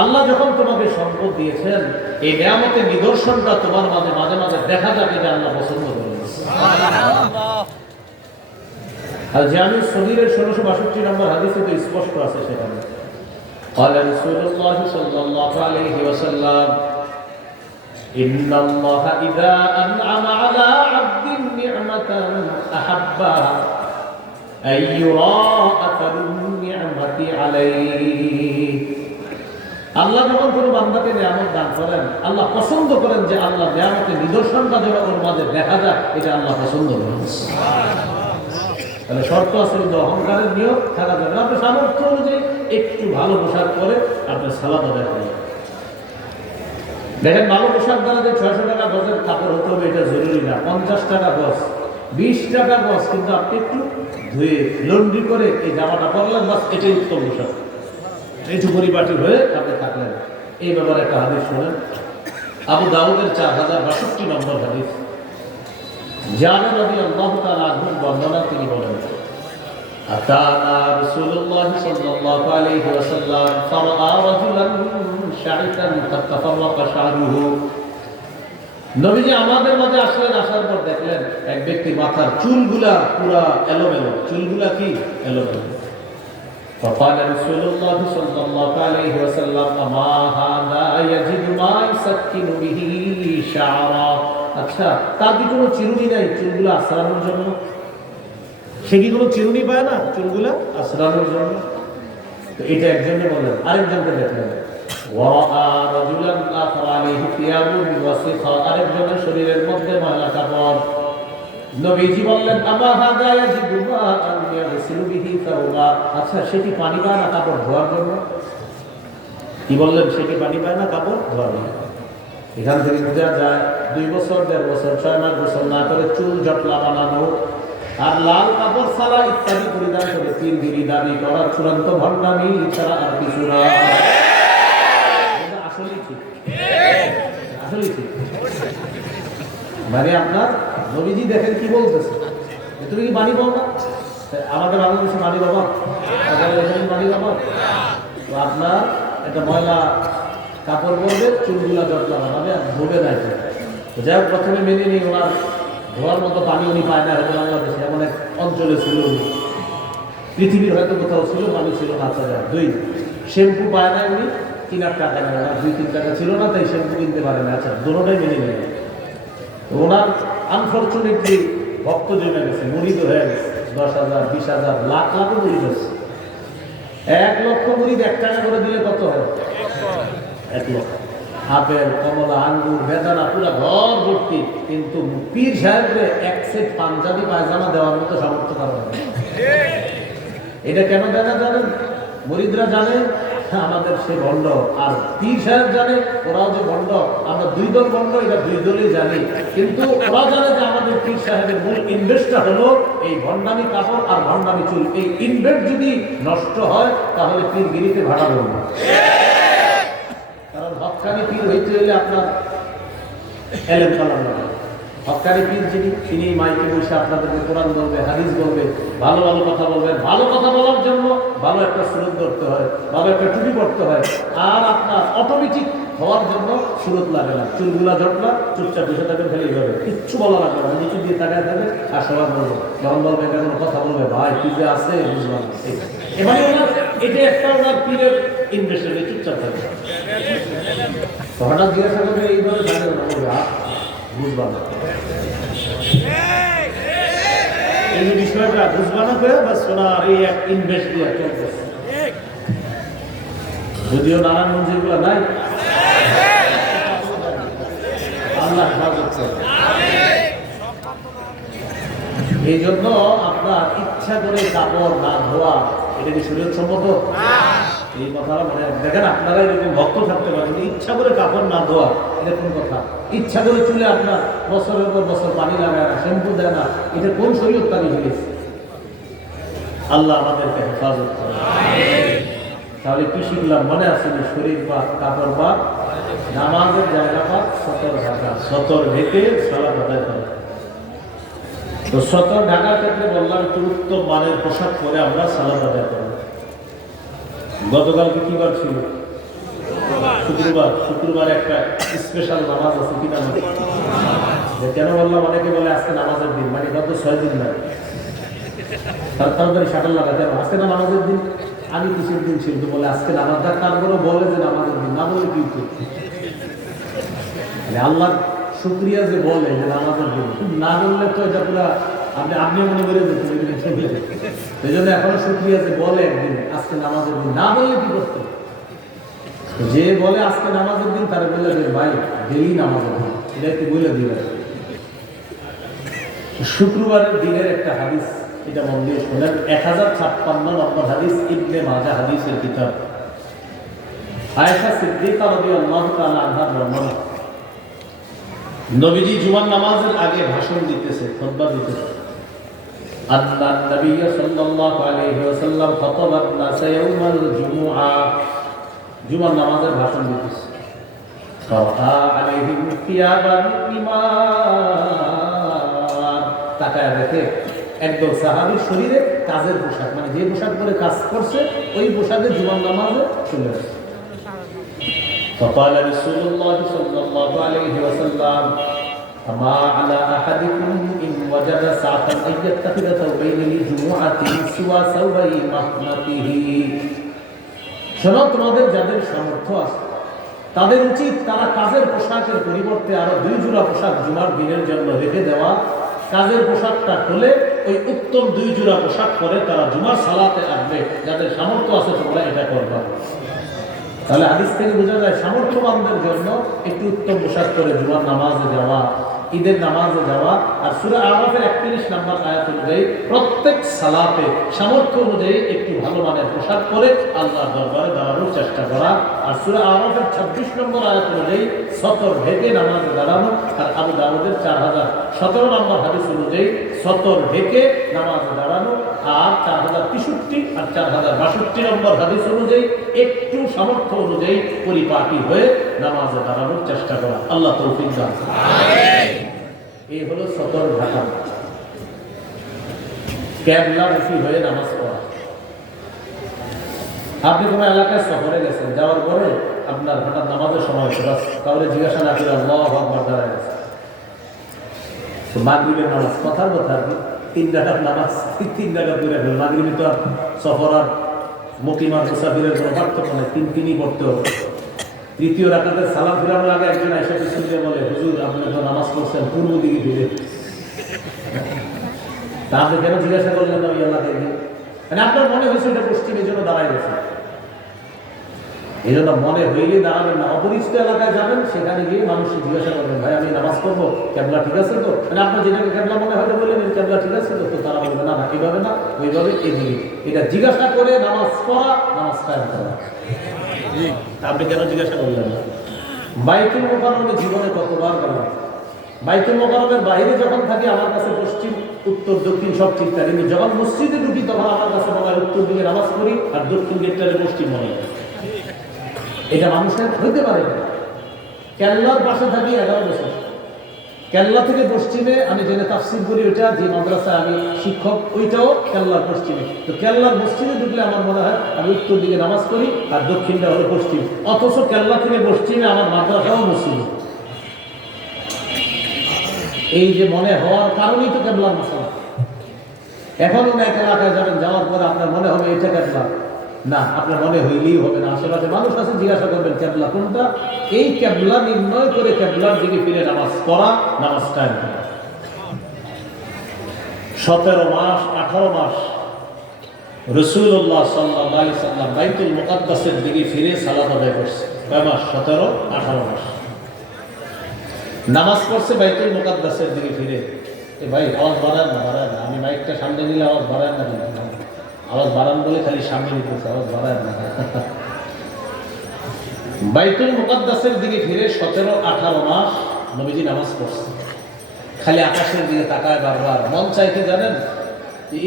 আল্লাহ যখন তোমাকে সম্পদ দিয়েছেন, এই নিয়ামতের নিদর্শনটা তোমার মাঝে মাঝে মাঝে দেখা যাবে যে আল্লাহ পছন্দ করেন। সুবহানাল্লাহ। আর জামি সগীরের 1662 নম্বর হাদিসে তো স্পষ্ট আছে সেখানে, قال رسول الله صلى الله عليه وسلم إن الله إذا أنعم على عبد نعمة أحبها أن يرى أثر النعمة عليه, আল্লাহ যখন কোনো বান্দাকে নিয়ামত দান করেন, আল্লাহ পছন্দ করেন যে আল্লাহ নিয়ামতের নিদর্শনটা যেন ওর মাঝে দেখা যায়, এটা আল্লাহ পছন্দ করেন। তাহলে শর্ত আছে, কিন্তু অহংকারের নিয়ত থাকা যাবে না। আপনি সামর্থ্য অনুযায়ী একটু ভালো পোশাক পরে আপনি সালাদ আদায় করেন। দেখেন, ভালো পোশাক দ্বারা যে 600 টাকা গজের কাপড় হতে হবে এটা জরুরি না, 50 টাকা গজ, 20 টাকা গজ, কিন্তু আপনি একটু ধুয়ে লন্ড্রি করে এই জামাটা পরলেন, বাস এটাই উত্তম পোশাক, একটু পরিপাটি হয়ে আপনি থাকলেন। এই ব্যাপারে একটা হাদিস শোনেন, আবু দাউদের 4062 নম্বর হাদিস, জাবের রাদিয়াল্লাহু তাআলা আনহু বর্ণনা, তিনি বলেন, আতানা রাসূলুল্লাহ সাল্লাল্লাহু আলাইহি ওয়াসাল্লাম ফারাআ রাজুলান শাইতান তাতাফাররাকা শা'রুহু, নবীজি আমাদের মাঝে আসলেন, আসার পর দেখলেন এক ব্যক্তির মাথার চুলগুলা পুরা এলোমেলো, চুলগুলা কি এলোমেলো। فقال رسول الله صلى الله عليه وسلم ما هذا يجد ما يسكن به شعرا, আচ্ছা তার কি কোনো চিরুনি নাই চুলগুলো আশ্রানোর জন্য? সে কি কোনো চিরুনি পায় না চুলগুলো আশ্রানোর জন্য? তো এটা একজনে বলেন। আরেকজনকে দেখলেন, ওয়া রাজুলান আখরা আলাইহি থিয়াবুন ওয়াসিখা, আরেকজনের শরীরের মধ্যে ময়লা কাপড়। নবীজি বললেন, আমা হাদা ইয়াজিদু মা আন ইয়াগসিলু বিহি সাওবা, আচ্ছা সে কি পানি পায় না কাপড় ধোয়ার জন্য? কি বললেন, সে কি পানি পায় না কাপড় ধোয়ার জন্য? এখান থেকে বোঝা যায় 2 বছর 1.5 বছর 6 মাস গোসল না করে চুল জটলা বানানো আর লাল কাপড় ছাড়া ইত্যাদি পরিধান করে পীরগিরি দাবি করা চূড়ান্ত ভণ্ডামি ছাড়া আর কিছু না। আসলেই ঠিক, আসলেই ঠিক। মানে আপনার নবীজি দেখেন কি বলতেছে, তুমি কি বাণী পাও না? আমাদের বাংলাদেশে বাণী বাবা, বাণী বাবা, তো আপনার একটা ময়লা কাপড় পরবে, চুলগুলা জটলা বানাবে আর ধোবে না। যাই হোক, প্রথমে মেনে নিই ওনার ধোয়ার মতো পানি উনি পায় না, হয়তো বাংলাদেশে এমন এক অঞ্চলে ছিল উনি, পৃথিবীর হয়তো কোথাও ছিল, পানি ছিল না। 2 শ্যাম্পু পায় না উনি, কেনার টাকা নেয় না, 2-3 টাকা ছিল না, তাই শ্যাম্পু কিনতে পারে না। আচ্ছা, দুটোটাই মেনে নেয়। ওনার আনফর্চুনেটলি ভক্ত জমে গেছে, মুরিদ হয়ে গেছে, 10,000 20,000 লাখ লাখ মুরিদ হচ্ছে। 1 লক্ষ মুরিদ 1 টাকা করে দিলে কত হয়? 1 লক্ষ। আপেল, কমলা, আঙ্গুর, বেদানা পুরা ঘর ভর্তি, কিন্তু পীর সাহেবকে 1 সেট পাঞ্জাবি পায়জামা দেওয়ার মতো সামর্থ্য করা হয়। এটা কেন দেয় না জানেন? মুরিদরা জানে আমাদের সে ভণ্ড, আর পীর সাহেব জানে ওরাও যে ভণ্ড। আমরা 2 দল ভণ্ড, এটা 2 দলই জানি, কিন্তু ওরা জানে যে আমাদের পীর সাহেবের মূল ইনভেস্টটা হলো এই ভণ্ডামি কাপড় আর ভণ্ডামি চুল। এই ইনভেস্ট যদি নষ্ট হয় তাহলে পীরগিরিতে ভাড়া দেব না। কারণ হক্কানি পীর হইতে হইলে আপনার এলেম কালাম লাগে, হক্কানি পীর যিনি, তিনি মাইকে বসে আপনাদেরকে কোরআন বলবে, হাদিস বলবে, ভালো ভালো কথা বলবেন। ভালো কথা বলার জন্য ভালো একটা সুরত ধরতে হয়, ভালো একটা টুপি পড়তে হয়। আর আপনার অটোমেটিক হওয়ার জন্য সুরত লাগে না, চুলগুলা ঝটলা চুপচাপ বসে থাকবেন, ফেলে যাবে, কিচ্ছু বলা লাগবে না, নিচে দিয়ে তাকায় থাকবে আর সবার বলবো, যখন বলবে এটা কোনো কথা বলবে, ভাই কি যে আছে বুঝলাম। এবারে এটা একটা ওনার পীরের ইনভেস্ট, চুপচাপ থাকবে। হঠাৎ জিজ্ঞাসা করবে এইভাবে থাকে না, বলবে বুঝলাম না, এই যে বিষয়টা বুঝবানো হয়ে বা সোনার এই এক ইনভেস্ট দিয়ে চলতেছে। যদিও নানান মঞ্জিলগুলো নাই, আল্লাহ এই জন্য আপনার ইচ্ছা করে কাপড় না ধোয়া, এটা কি শরীর সম্মত? এই কথাটা মনে দেখেন, আপনারা এরকম ভক্ত থাকতে পারেন, ইচ্ছা করে কাপড় না ধোয়া এটা কোন কথা? ইচ্ছা করে চুলে আপনার বছরের পর বছর পানি লাগায় না, শ্যাম্পু দেয় না, এটা কোন শরীর তারি হয়েছে? আল্লাহ আমাদেরকে হেফাজত করে। তাহলে কি শিখলাম মনে আছে? শরীর বা কাপড় বা নামাজের জায়গা বা সতর ঢাকা, সতর ঢেকে সালাত আদায় করা। তো সতর ঢাকার ক্ষেত্রে বললাম একটু উত্তম মানের পোশাক পরে আমরা সালাত আদায় করব। গতকালকে কি বার ছিল? শুক্রবার। শুক্রবার একটা স্পেশাল নামাজ আছে, কি নামাজ? কেন বললাম? অনেকে বলে আজকে নামাজের দিন, মানে গত 6 দিন নাই, তাড়াতাড়ি শাটল লাগাতে হবে, আজকে না নামাজের দিন। আমি কিসের দিন ছিল তো বলে আজকে নামাজ, তারপরে বলে যে নামাজের দিন, না বলে কি আল্লাহ শুক্রিয়া যে বলে যে নামাজের দিন, না বললে তো এটা পুরা আপনি মনে করে যেতেন। এই জন্য এখনো শুক্রিয়া যে বলে একদিন আজকে নামাজের দিন, না বললে কি করতে? যে বলে আজকে নামাজের দিন তারা বললে যে ভাই ডেলি নামাজের দিন, এটা একটু বলে দিবে। শুক্রবারের দিনের একটা হাদিস, এটা মন দিয়ে শোনেন, 1056 নম্বর হাদিস, ইবনে মাজাহ হাদিসের কিতাব। আয়েশা সিদ্দিকা রাদিয়াল্লাহু তাআলা আনহা বর্ণনা, নবীজি জুমার নামাজের আগে ভাষণ দিতেছে, খুতবা দিতেছে। আন্না নবী সাল্লাল্লাহু আলাইহি ওয়াসাল্লাম খাতাবা আন-নাস ইয়াউমাল জুমুআ, জুমার নামাজের ভাষণ দিতেছে। ফারা আলাইহিম থিয়াবান ইমান, তাকায় দেখে একদল সাহাবীর শরীরে কাজের পোশাক, মানে যে পোশাক পরে কাজ করছে ওই পোশাকে জুমার নামাজে চলে আসছে। فقال رسول الله صلى الله عليه وسلم فما على أحدكم إن وجد ساعة أن يتخذ ثوبين لجمعة سوى ثوبي مهنته। শোনো, তোমাদের যাদের সামর্থ্য আছে তাদের উচিত তারা কাজের পোশাকের পরিবর্তে আরো 2 জোড়া পোশাক জুমার দিনের জন্য রেখে দেওয়া। কাজের পোশাকটা খুলে ওই উত্তম 2 জোড়া পোশাক পরে তারা জুমার সালাতে আসবে। যাদের সামর্থ্য আছে তোমরা এটা করবা। তাহলে হাদিস থেকে বোঝা যায় সামর্থ্যবানদের জন্য একটু উত্তম পোশাক পরে জুমার নামাজে যাওয়া, ঈদের নামাজে যাওয়া। আর সূরা আরাফের 31 নম্বর আয়াত অনুযায়ী প্রত্যেক সালাতে সামর্থ্য অনুযায়ী একটু ভালো মানের পোশাক পরে আল্লাহর দরবারে দাঁড়ানোর চেষ্টা করা। আর সূরা আরাফের 26 নম্বর আয়াত অনুযায়ী সতর ঢেকে নামাজে দাঁড়ানো। আর আবু দাউদের 4017 নম্বর হাদিস অনুযায়ী সতর ঢেকে নামাজে দাঁড়ানো। আর 4063 আর 4062 নম্বর হাদিস অনুযায়ী একটু সামর্থ্য অনুযায়ী পরিপাটি হয়ে নামাজে দাঁড়ানোর চেষ্টা করা। আল্লাহ তৌফিক দান। এই হলো সতর ঢাকা, ক্যাবলামুখী হয়ে নামাজ পড়া। আপনি কোনো এলাকায় সফরে গেছেন, যাওয়ার পরে আপনার হঠাৎ নামাজের সময় তাহলে জিজ্ঞাসা না করে আল্লাহু আকবার দাঁড়ায় গেছে, মাগরিবের নামাজ, কথার কথা আর কি 3 রাকাত নামাজ 3 রাকাত করে ফেল। মাগরিবে তো আর সফর আর মুকিমার মুসাফিরের কোনো পার্থক্য নেই, 3 পড়তে হবে। 3য় রাকাতে সালাম ফিরানোর আগে একজন আয়েশা বিসমিল্লাহ বলে, হুজুর আপনি তো নামাজ পড়ছেন পূর্ব দিকে ফিরে। তা আপনি কেন জিজ্ঞাসা করলেন না ওই এলাকায় গিয়ে? মানে আপনার মনে হয়েছে এটা পশ্চিম, এই জন্য দাঁড়ায় গেছে। এই জন্য মনে হইলে দাঁড়াবেন না। অপরিচিত এলাকায় যাবেন, সেখানে গিয়ে মানুষ জিজ্ঞাসা করবেন, ভাই আমি নামাজ পড়বো, ক্যাবলা ঠিক আছে তো? মানে আপনার যেটাকে ক্যাবলা মনে হয়তো বললেন ক্যাবলা ঠিক আছে তো, তো তারা বলবে না না এইভাবে না ওইভাবে এদিকে। এটা জিজ্ঞাসা করে নামাজ পড়া, নামাজ কায়েম করা। আপনি কেন জিজ্ঞাসা করলেন না? বাইতুল মুকাররমে জীবনে কতবার গেলাম। বাইতুল মুকাররমের বাইরে যখন থাকি আমার কাছে পশ্চিম উত্তর দক্ষিণ সব ঠিক থাকে, কিন্তু যখন মসজিদে ঢুকি তখন আমার কাছে মনে হয় উত্তর দিকে নামাজ পড়ি আর দক্ষিণ গেটটারে পশ্চিম মনে হয়। এটা মানুষের হইতে পারে। কেল্লার পাশে থাকি 11 বছর, কেল্লা থেকে পশ্চিমে আমি যেটা তাফসীর করি, ওইটা যে মাদ্রাসায় আমি শিক্ষক, ওইটাও কেল্লার পশ্চিমে। তো কেল্লার মসজিদে ঢুকলে আমার মনে হয় আমি উত্তর দিকে নামাজ পড়ি, আর দক্ষিণটা হলো পশ্চিম। অথচ কেল্লা থেকে পশ্চিমে আমার মাদ্রাসাও মসজিদ। এই যে মনে হওয়ার কারণেই তো কেবলার মশলা। এখন অনেক এলাকায় যাবেন, যাওয়ার পরে আপনার মনে হবে এটা কেবলা না, আপনার মনে হইলেই হবে না। আশেপাশে মানুষ আছে, জিজ্ঞাসা করবেন কেবলা কোনটা। এই কেবলা নির্ণয় করে কেবলার দিকে ফিরে নামাজ পড়া, নামাজ কায়েম করা। 17 মাস 18 মাস রাসূলুল্লাহ সাল্লাল্লাহু আলাইহি সাল্লাম বাইতুল মুকাদ্দাসের দিকে ফিরে সালাত আদায় করছে। কয় মাস? 17-18 মাস নামাজ পড়ছে বাইতুল মুকাদ্দাসের দিকে ফিরে। ভাই আওয়াজ বাড়ান না, বাড়ান না। আমি মাইকটা সামনে নিলে আওয়াজ বাড়ান না, আওয়াজ বাড়ান বলে খালি সামনে নিতেছে, আওয়াজ বাড়ান না। বাইতুল মুকাদ্দাসের দিকে ফিরে 17-18 মাস নবীজি নামাজ পড়ছে। খালি আকাশের দিকে তাকায় বারবার। মন চাই কি জানেন?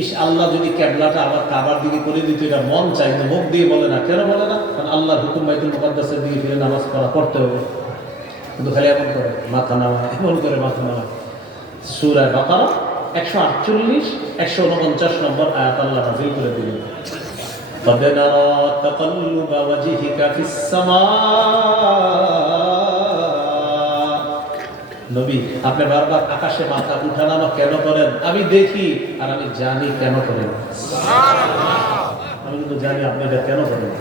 ইস, আল্লাহ যদি ক্যাবলাটা আবার কাবার দিকে করে দিত, এটা মন চাই, কিন্তু মুখ দিয়ে বলে না। কেন বলে না? কারণ আল্লাহর হুকুম বাইতুল মুকাদ্দাসের দিকে ফিরে নামাজ পড়তে হবে। কিন্তু খালি এমন করে মাথা নামায়, এমন করে মাথা নামায়। সূরা বাকারা 148-149 নম্বর আয়াত আল্লাহ নাযিল করে দিলেন, قد نرى تقلب وجهك في السماء। নবী, আপনি বারবার আকাশে মাথা উঠানো কেন করেন? আমি দেখি আর আমি জানি কেন করেন। সুবহানাল্লাহ, আমি কিন্তু জানি আপনি এটা কেন করেন।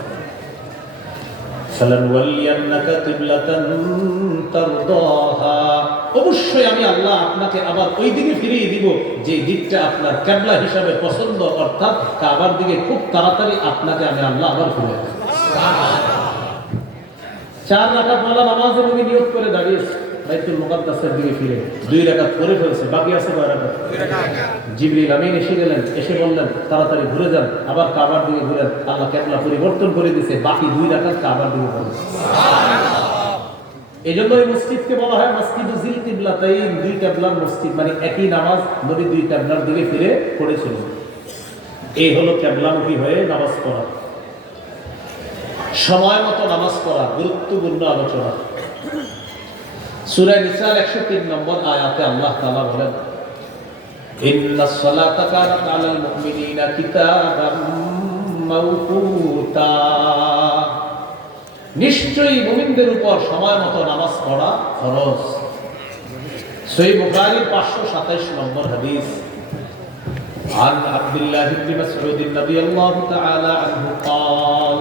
ফালানুওয়াল্লিয়ান্নাকা কিবলাতান তারদাহা, অবশ্যই আমি আল্লাহ আপনাকে আবার ওই দিকে ফিরিয়ে দিব যে দিকটা আপনার কিবলা হিসাবে পছন্দ, অর্থাৎ কাবার দিকে খুব তাড়াতাড়ি আপনাকে আমি আল্লাহ আবার ফিরিয়ে দেব। সুবহানাল্লাহ। 4 রাকাত ওয়ালা নামাজে নবী নিয়ত করে দাঁড়িয়েছে বাইতুল মুকাদ্দাসের দিকে ফিরে। 2 রাকাত পড়ে ফেলছে, বাকি আছে 2 রাকাত। জিবরিল আমিন এসে গেলেন, এসে বললেন তাড়াতাড়ি ঘুরে যান, আবার কাবার দিকে ঘুরেন। আল্লাহ কিবলা পরিবর্তন করে দিয়েছে, বাকি 2 রাকাত কাবার দিকে পড়ে। সুবহানাল্লাহ। এজন্য এই মসজিদকে বলা হয় মসজিদু জিল কিবলাতাইন, 2 কিবলার মসজিদ। মানে একই নামাজ নবী 2 কিবলার দিকে ফিরে পড়েছিলেন। এই হলো কিবলামুখী হয়ে নামাজ পড়া, সময় মতো নামাজ পড়া, গুরুত্বপূর্ণ আলোচনা। সূরা নিসা 103 নম্বর আয়াতে আল্লাহ তাআলা বলেন, ইন্নাস সালাতা কানাত আলাল মুমিনিনা কিতাবাম মাওকুতা, নিশ্চয়ই মুমিনদের উপর সময় মতো নামাজ পড়া ফরজ। সহিহ বুখারী 527 নম্বর হাদিস, عن عبد الله بن مسعود رضي الله تعالى عنه قال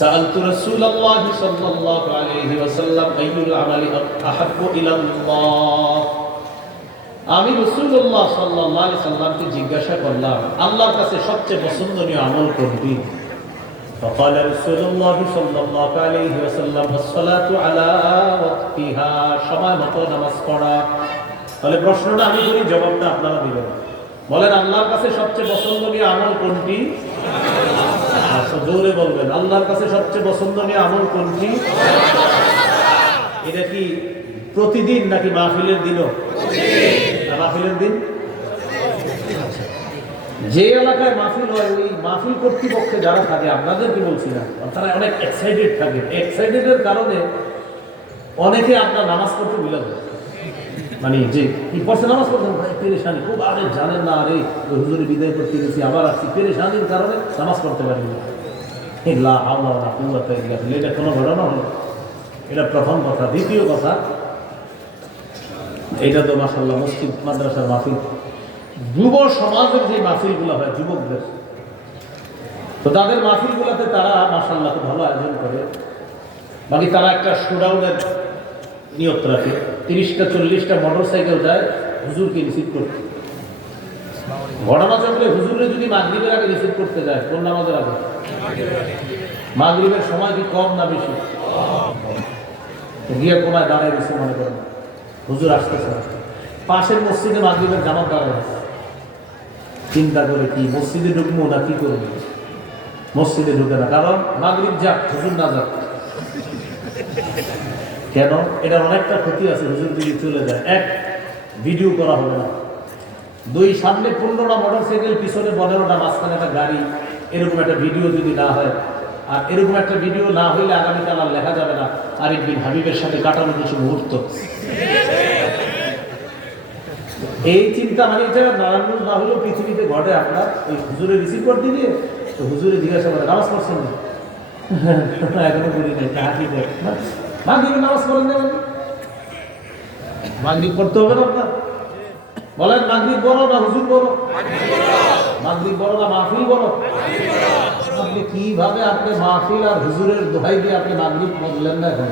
سألت رسول الله صلى الله عليه وسلم أي العمل أحب إلى الله। আমি রাসূলুল্লাহ সাল্লাল্লাহু আলাইহি সাল্লামকে জিজ্ঞাসা করলাম, আল্লাহর কাছে সবচেয়ে পছন্দনীয় আমল কোনটি? فقال رسول الله صلى الله عليه وسلم الصلاة على وقتها, সময় মতো নামাজ পড়া। তাহলে প্রশ্নটা আমি করি, জবাবটা আপনারা দিবেন। বলেন আল্লাহর কাছে সবচেয়ে পছন্দনীয় আমল কোনটি? জোরে বলবেন, আল্লাহর কাছে সবচেয়ে পছন্দনীয় আমল কোনটি? এটা কি প্রতিদিন নাকি মাহফিলের দিনও? মাহফিলের দিন। যে এলাকায় মাহফিল হয়, ওই মাহফিল কর্তৃপক্ষে যারা থাকে, আপনাদেরকে বলছি না, তারা অনেক এক্সাইটেড থাকে। এক্সাইটেডের কারণে অনেকে আপনার নামাজ পড়তে বিলম্ব, মানে যে কি পড়ছে নামাজ পড়ছেন ভাই পেরেশানি খুব, আরে জানেন না, আরে ওই হুজুরে বিদায় করতে গেছি আবার আসছি, পেরেশানির কারণে নামাজ পড়তে পারি না। লা হাওলা ওয়ালা কুওয়াতা ইল্লা বিল্লাহ। এটা কোনো ঘটনা হলো? এটা প্রথম কথা। দ্বিতীয় কথা, এটা তো মাশাআল্লাহ মসজিদ মাদ্রাসার মাহফিল, যুব সমাজের যে মাহফিলগুলো হয় যুবকদের, তো তাদের মাহফিলগুলোতে তারা মাশাআল্লাহ খুব ভালো আয়োজন করে। বাকি তারা একটা শোডাউনের নিয়ত রাখে, 30টা-40টা মোটর সাইকেল যায় হুজুরকে রিসিভ করতে। ঘটনা চললে হুজুরে যদি মাগরিবের আগে রিসিভ করতে যায়, কোন নামাজের আগে? মাগরিবের সময় কি কম না বেশি? গিয়ে কোনায় দাঁড়ায় রিসিভ মনে করেন হুজুর আসতেছে, পাশের মসজিদে মাগরিবের জামাত দাঁড়ায় আছে। চিন্তা করে কি মসজিদে ঢুকবো না কি করবো? মসজিদে ঢুকে না, কারণ মাগরিব যাক হুজুর না যাক। কেন? এটা অনেকটা ক্ষতি আছে। হুজুর যদি চলে যায়, 1 ভিডিও করা হবে না, 2 সামনে 15টা মোটর সাইকেল, পিছনে 15টা, মাঝখানে একটা গাড়ি, এরকম একটা ভিডিও যদি না হয়, আর এরকম একটা ভিডিও না হইলে আগামীকাল আর লেখা যাবে না আরিফ বিন হাবিবের সাথে কাটানো কিছু মুহূর্ত। এই চিন্তা মানে এটা নারায়ণগঞ্জ না হলেও পৃথিবীতে ঘটে। আপনার ওই হুজুরে রিসিভ করে দিবে, তো হুজুরে জিজ্ঞাসা করে নামাজ পড়ছেন না? এখনো করি নাই, মাগরিবের নামাজ পড়েন না? মাগরিব পড়তে হবে না আপনার? বলেন মাগরিব বড় না হুজুর বড়? মাগরিব বড় না মাহফিল বড়? আপনি কিভাবে আপনি মাহফিল আর হুজুরের দোহাই দিয়ে আপনি মাগরিব বললেন না এখন?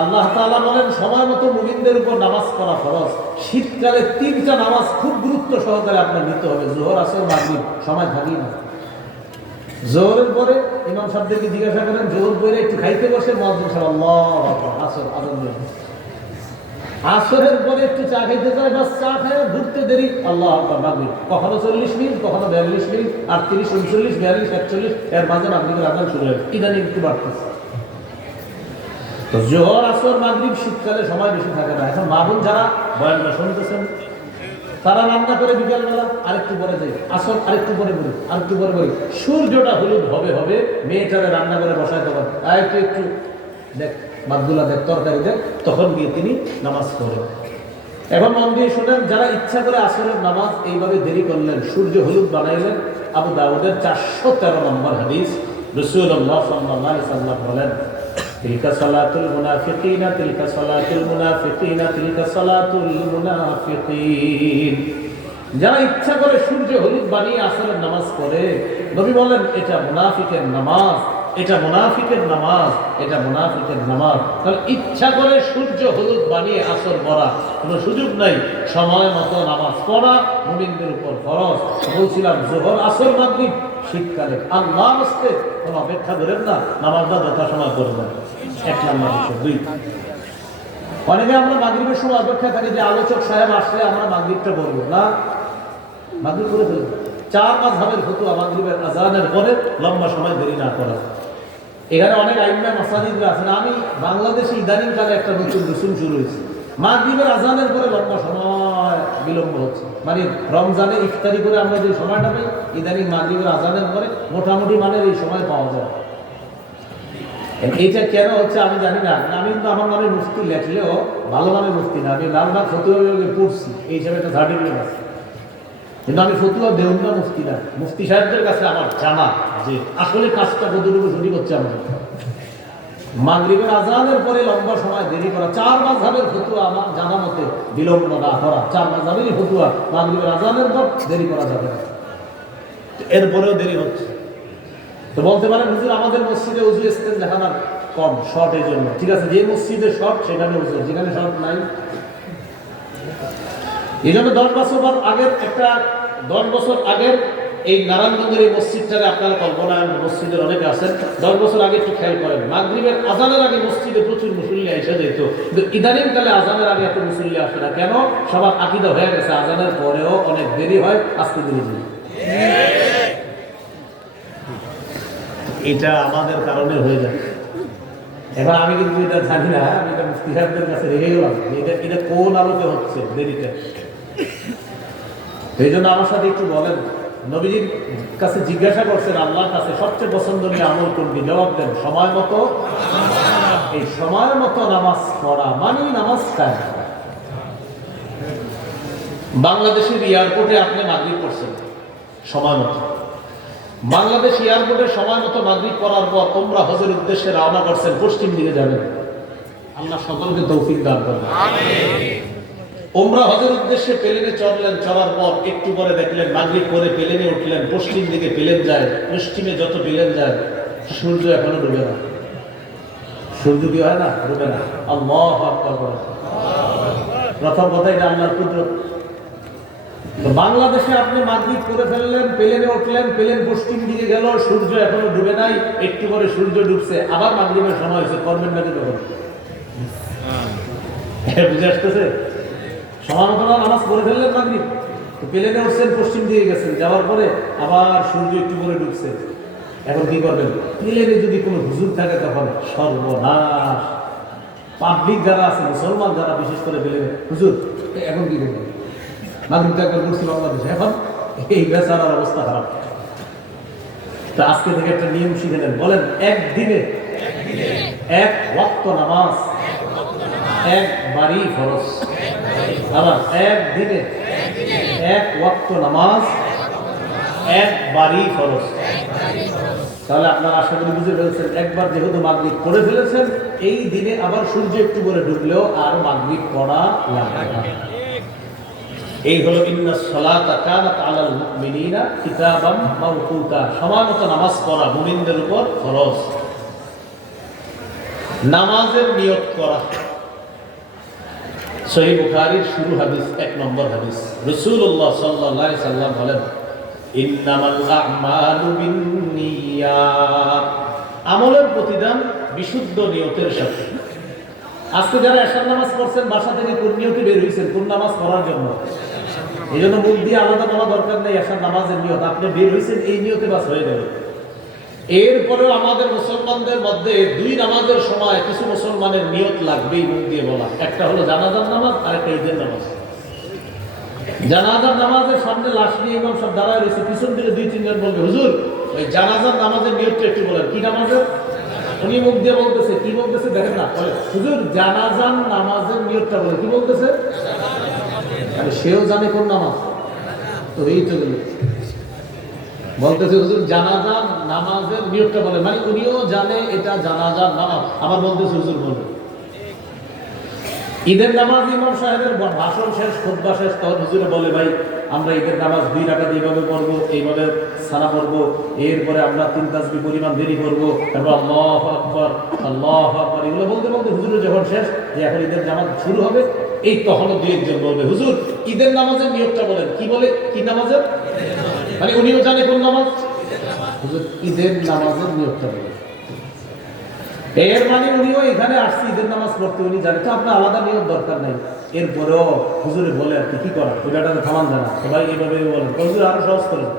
আল্লাহ তাআলা বলেন সময় মতো মুমিনদের উপর নামাজ পড়া ফরজ। শীতকালে 3টা নামাজ খুব গুরুত্ব সহকারে আপনার নিতে হবে, যোহর, আসর, মাগরিব। সময় থাকি না। যোহরের পরে ইমাম সাহেবদেরকে জিজ্ঞাসা করেন, যোহর পরে একটু খাইতে বসে, মুয়াজ্জিন সাহেব আল্লাহু আকবার, আসর আযান দিয়ে। আসরের পরে একটু চা খাইতে যায়, বাস চা খায় ঘুরতে দেরি, আল্লাহু আকবার, মাগরিব। কখনো 40 মিনিট, কখনো 42 মিনিট, 38, 39, 42, 41, এর মাঝে মাগরিবের আযান শুরু হয়। ইদানিং একটু বাড়তেছে। তো জোহর, আসর, মাগরিব শীতকালে সময় বেশি থাকে না। এখন মা বোন যারা বয়ানটা শুনতেছেন, তারা রান্না করে বিকালবেলা আরেকটু পরে যাই, আসর আরেকটু পরে বলি, আরেকটু পরে বলি, সূর্যটা হলুদ হবে হবে, মেয়েটারে রান্না করে বসায় দেবেন, একটু একটু দেখ মাদুলা দেখ, তরকারি দেখ, তখন গিয়ে তিনি নামাজ পড়েন। এখন মন দিয়ে শোনেন, যারা ইচ্ছা করে আসরের নামাজ এইভাবে দেরি করলেন, সূর্য হলুদ বানাইলেন, আবু দাউদের 413 নম্বর হাদিস, রাসূলুল্লাহ সাল্লাল্লাহু আলাইহি ওয়াসাল্লাম বলেন, তিলকা সালাতুল মুনাফিকিনা, তিলকা সালাতুল মুনাফিকিনা, তিলকা সালাতুল মুনাফিকিন। যারা ইচ্ছা করে সূর্য হলুদ বানিয়ে আসরের নামাজ পড়ে, নবী বলেন এটা মুনাফিকের নামাজ, এটা মুনাফিকের নামাজ, এটা মুনাফিকের নামাজ। তাহলে ইচ্ছা করে সূর্য হলুদ বানিয়ে আসর পড়া কোনো সুযোগ নাই। সময় মতো নামাজ পড়া মুমিনদের উপর ফরজ। বলছিলাম যোহর, আসর, মাগরিব শীতকালে আল্লাহ আসতে কোনো অপেক্ষা করেন না, নামাজটা যথাসময় করবেন। 1 নম্বর বিষয়। 2, অনেকে আমরা মাগরিবের সময় অপেক্ষা করি যে আলোচক সাহেব আসলে আমরা মাগরিবটা বলবো না, মাগরিব করে ফেলবো। 4 মাযহাবের ফতোয়া মাগরিবের আযানের পরে লম্বা সময় দেরি না করা। এখানে অনেক আইম্মা মাসাজিদরা আছেন। আমি বাংলাদেশে ইদানিং কালে একটা নতুন রসুম শুরু হয়েছে, মাগরিবের আযানের পরে লম্বা সময় বিলম্ব হচ্ছে। মানে রমজানে ইফতারি করে আমরা যে সময়টা পাই, ইদানিং মাগরিবের আযানের পরে মোটামুটি মানের এই সময় পাওয়া যায়। এইটা কেন হচ্ছে আমি জানি না। আমি কিন্তু আমার নামে মুফতি লেখলেও ভালো মানের মুফতি না, আমি লালবাগ ফতুয়া বিভাগে পড়ছি, এই হিসাবে একটা সার্টিফিকেট আছে, কিন্তু আমি ফতুয়া দেউন না, মুফতি না। মুফতি সাহেবদের কাছে আমার জানা যে আসলে কাজটা কতটুকু সঠিক হচ্ছে। আমার মাগরিবের আযানের পরে লম্বা সময় দেরি করা, 4 মাযহাবের ফতোয়া আমার জানা মতে বিলম্ব না করা। 4 মাযহাবেরই ফতোয়া মাগরিবের আযানের পর দেরি করা যাবে না, এরপরেও দেরি হচ্ছে। তো বলতে পারেন হুজুর আমাদের মসজিদে উযু ইস্তেনজাহ কম, শর্ট, এই জন্য। ঠিক আছে, যে মসজিদে শর্ট সেখানে উযু, যেখানে শর্ট নাই। এই জন্য 10 বছর আগের এই নারায়ণগঞ্জের এই মসজিদটারে আপনারা কল্পনা, মসজিদের অনেকে আছেন, 10 বছর আগে একটু খেয়াল করেন, মাগরিবের আযানের আগে মসজিদে প্রচুর মুসল্লি এসে যেত। কিন্তু ইদানিং কালে আযানের আগে এত মুসল্লি আসে না। কেন? সবার আকীদা হয়ে গেছে আযানের পরেও অনেক দেরি হয়, আজকে দেরি হয়। এটা আমাদের কারণে হয়ে যায়। এবার আমি কিন্তু এটা জানি না, আমি এটা মুফতি সাহেবদের কাছে রেখে গেলাম, এটা কোন আলোকে হচ্ছে দেরিটা। এই জন্য আমার সাথে একটু বলেন, নবীজির কাছে জিজ্ঞাসা করছেন আল্লাহর কাছে সবচেয়ে পছন্দনীয় আমল কোনটি? জবাব দেন সময় মতো। এই সময় মতো নামাজ পড়া মানে নামাজ কায়েম করা। বাংলাদেশের এয়ারপোর্টে আপনি মাগরিব পড়ছেন সময় মতো, বাংলাদেশ এয়ারপোর্টে সময় মতো মাগরিব পড়ার পর উমরা হজের উদ্দেশ্যে রওনা করছেন, পশ্চিম দিকে যাবেন। আল্লাহ সকলকে তৌফিক দান করুন। উমরা হজের উদ্দেশ্যে প্লেনে চড়লেন, চড়ার পর একটু পরে দেখলেন মাগরিব করে প্লেনে উঠলেন, পশ্চিম দিকে প্লেন যায়, পশ্চিমে যত প্লেন যায় সূর্য এখনো ডুবে না। সূর্য কি হয় না? ডুবে না। আল্লাহু আকবার বলেন। প্রথম কথা, এটা আল্লাহর কুদরত। তো বাংলাদেশে আপনি মাগরিব করে ফেললেন, প্লেনে উঠলেন, প্লেন পশ্চিম দিকে গেল, সূর্য এখনো ডুবে নাই, একটু পরে সূর্য ডুবছে, আবার মাগরিবের সময় হয়েছে, করবেন নাকি তখন? বুঝে আসতেছে? সময় মতো নামাজ পড়ে ফেললেন মাগরিব, প্লেনে উঠছেন, পশ্চিম দিকে গেছেন, যাওয়ার পরে আবার সূর্য একটু পরে ডুবছে, এখন কি করবেন? প্লেনে যদি কোনো হুজুর থাকে তখন সর্বনাশ। পাবলিক যারা আছে, মুসলমান যারা বিশেষ করে প্লেনে, হুজুর এখন কি করবেন? মাগরিবটা একবার করছি বাংলাদেশে, এখন এই বেচারার অবস্থা খারাপ। তা আজকে থেকে একটা নিয়ম শিখে নেন, বলেন একদিনে 1 ওয়াক্ত নামাজ একবারই ফরজ। আবার একদিনে এক ওয়াক্ত নামাজ একবারই ফরজ। তাহলে আপনারা আশা করি বুঝে ফেলেছেন, একবার যেহেতু মাগরিব পড়ে ফেলেছেন, এই দিনে আবার সূর্য একটু করে ঢুকলেও আর মাগরিব পড়া লাগবে না। এই হলো ইন্নাস সালাতা কানাত আলাল মুমিনিনা কিতাবাম মাওকুতা, সময়মতো নামাজ পড়া মুমিনদের উপর ফরজ। নামাজের নিয়ত করা। সহিহ বুখারীর শুরু হাদিস, 1 নম্বর হাদিস, রাসূলুল্লাহ সাল্লাল্লাহু আলাইহি সাল্লাম বলেন, ইন্নামাল আ'মালু বিন্নিয়াত, আমলের প্রতিদান বিশুদ্ধ নিয়তের সাথে। আজকে যারা এশার নামাজ পড়ছেন, বাসা থেকে কোন নিয়তে বের হইছেন? কোন নামাজ পড়ার জন্য? এই জন্য মুখ দিয়ে আলাদা বলা দরকার নেই, এশার নামাজের নিয়ত। আপনি বের হইছেন এই নিয়তে, বাস হয়ে গেল। এরপরেও আমাদের মুসলমানদের মধ্যে দুই নামাজের সময় কিছু মুসলমানের নিয়ত লাগবেই মুখ দিয়ে বলা। একটা হলো জানাজার নামাজ, আর একটা ঈদের নামাজ। জানাজার নামাজের সামনে লাশ নিয়ে ইমাম সব দাঁড়ায় রয়েছে, পিছন দিকে 2-3 জন বলবে, হুজুর ওই জানাজার নামাজের নিয়তটা একটু বলেন। কি নামাজের? উনি মুখ দিয়ে বলতেছে, কি বলতেছে দেখেন না, বলে হুজুর জানাজার নামাজের নিয়তটা বলে। কি বলতেছে? আরে সেও জানে কোন নামাজ, তো এই তো বলতেছে হুজুর জানাজার নামাজের নিয়তটা বলে, মানে উনিও জানে এটা জানাজার নামাজ, আবার বলতেছে হুজুর বলে। ঈদের নামাজ ইমাম সাহেবের ভাষণ শেষ, খুতবা শেষ, তখন হুজুরে বলে, ভাই আমরা ঈদের নামাজ 2 রাকাত এইভাবে পড়বো, এইভাবে সানা পড়বো, এরপরে আমরা 3 তাসবিহ পরিমাণ দেরি করবো, তারপর আল্লাহু আকবার আল্লাহু আকবার এগুলো বলতে বলতে হুজুরের যখন শেষ, যে এখন ঈদের নামাজ শুরু হবে, এই তখনও 2-1 জন বলবে, হুজুর ঈদের নামাজের নিয়তটা বলেন। কি বলে? কি নামাজের? মানে উনিও জানে কোন নামাজ, হুজুর ঈদের নামাজের নিয়তটা বলে। এর মানে উনিও এখানে আসছে ঈদের নামাজ পড়তে, উনি জানে, তো আপনার আলাদা নিয়ত দরকার নাই। এরপরেও হুজুরে বলে আর কি করা, ওইটাতে থামান যায় না, সবাই এইভাবে বলেন, হুজুর আরো সহজ করেন,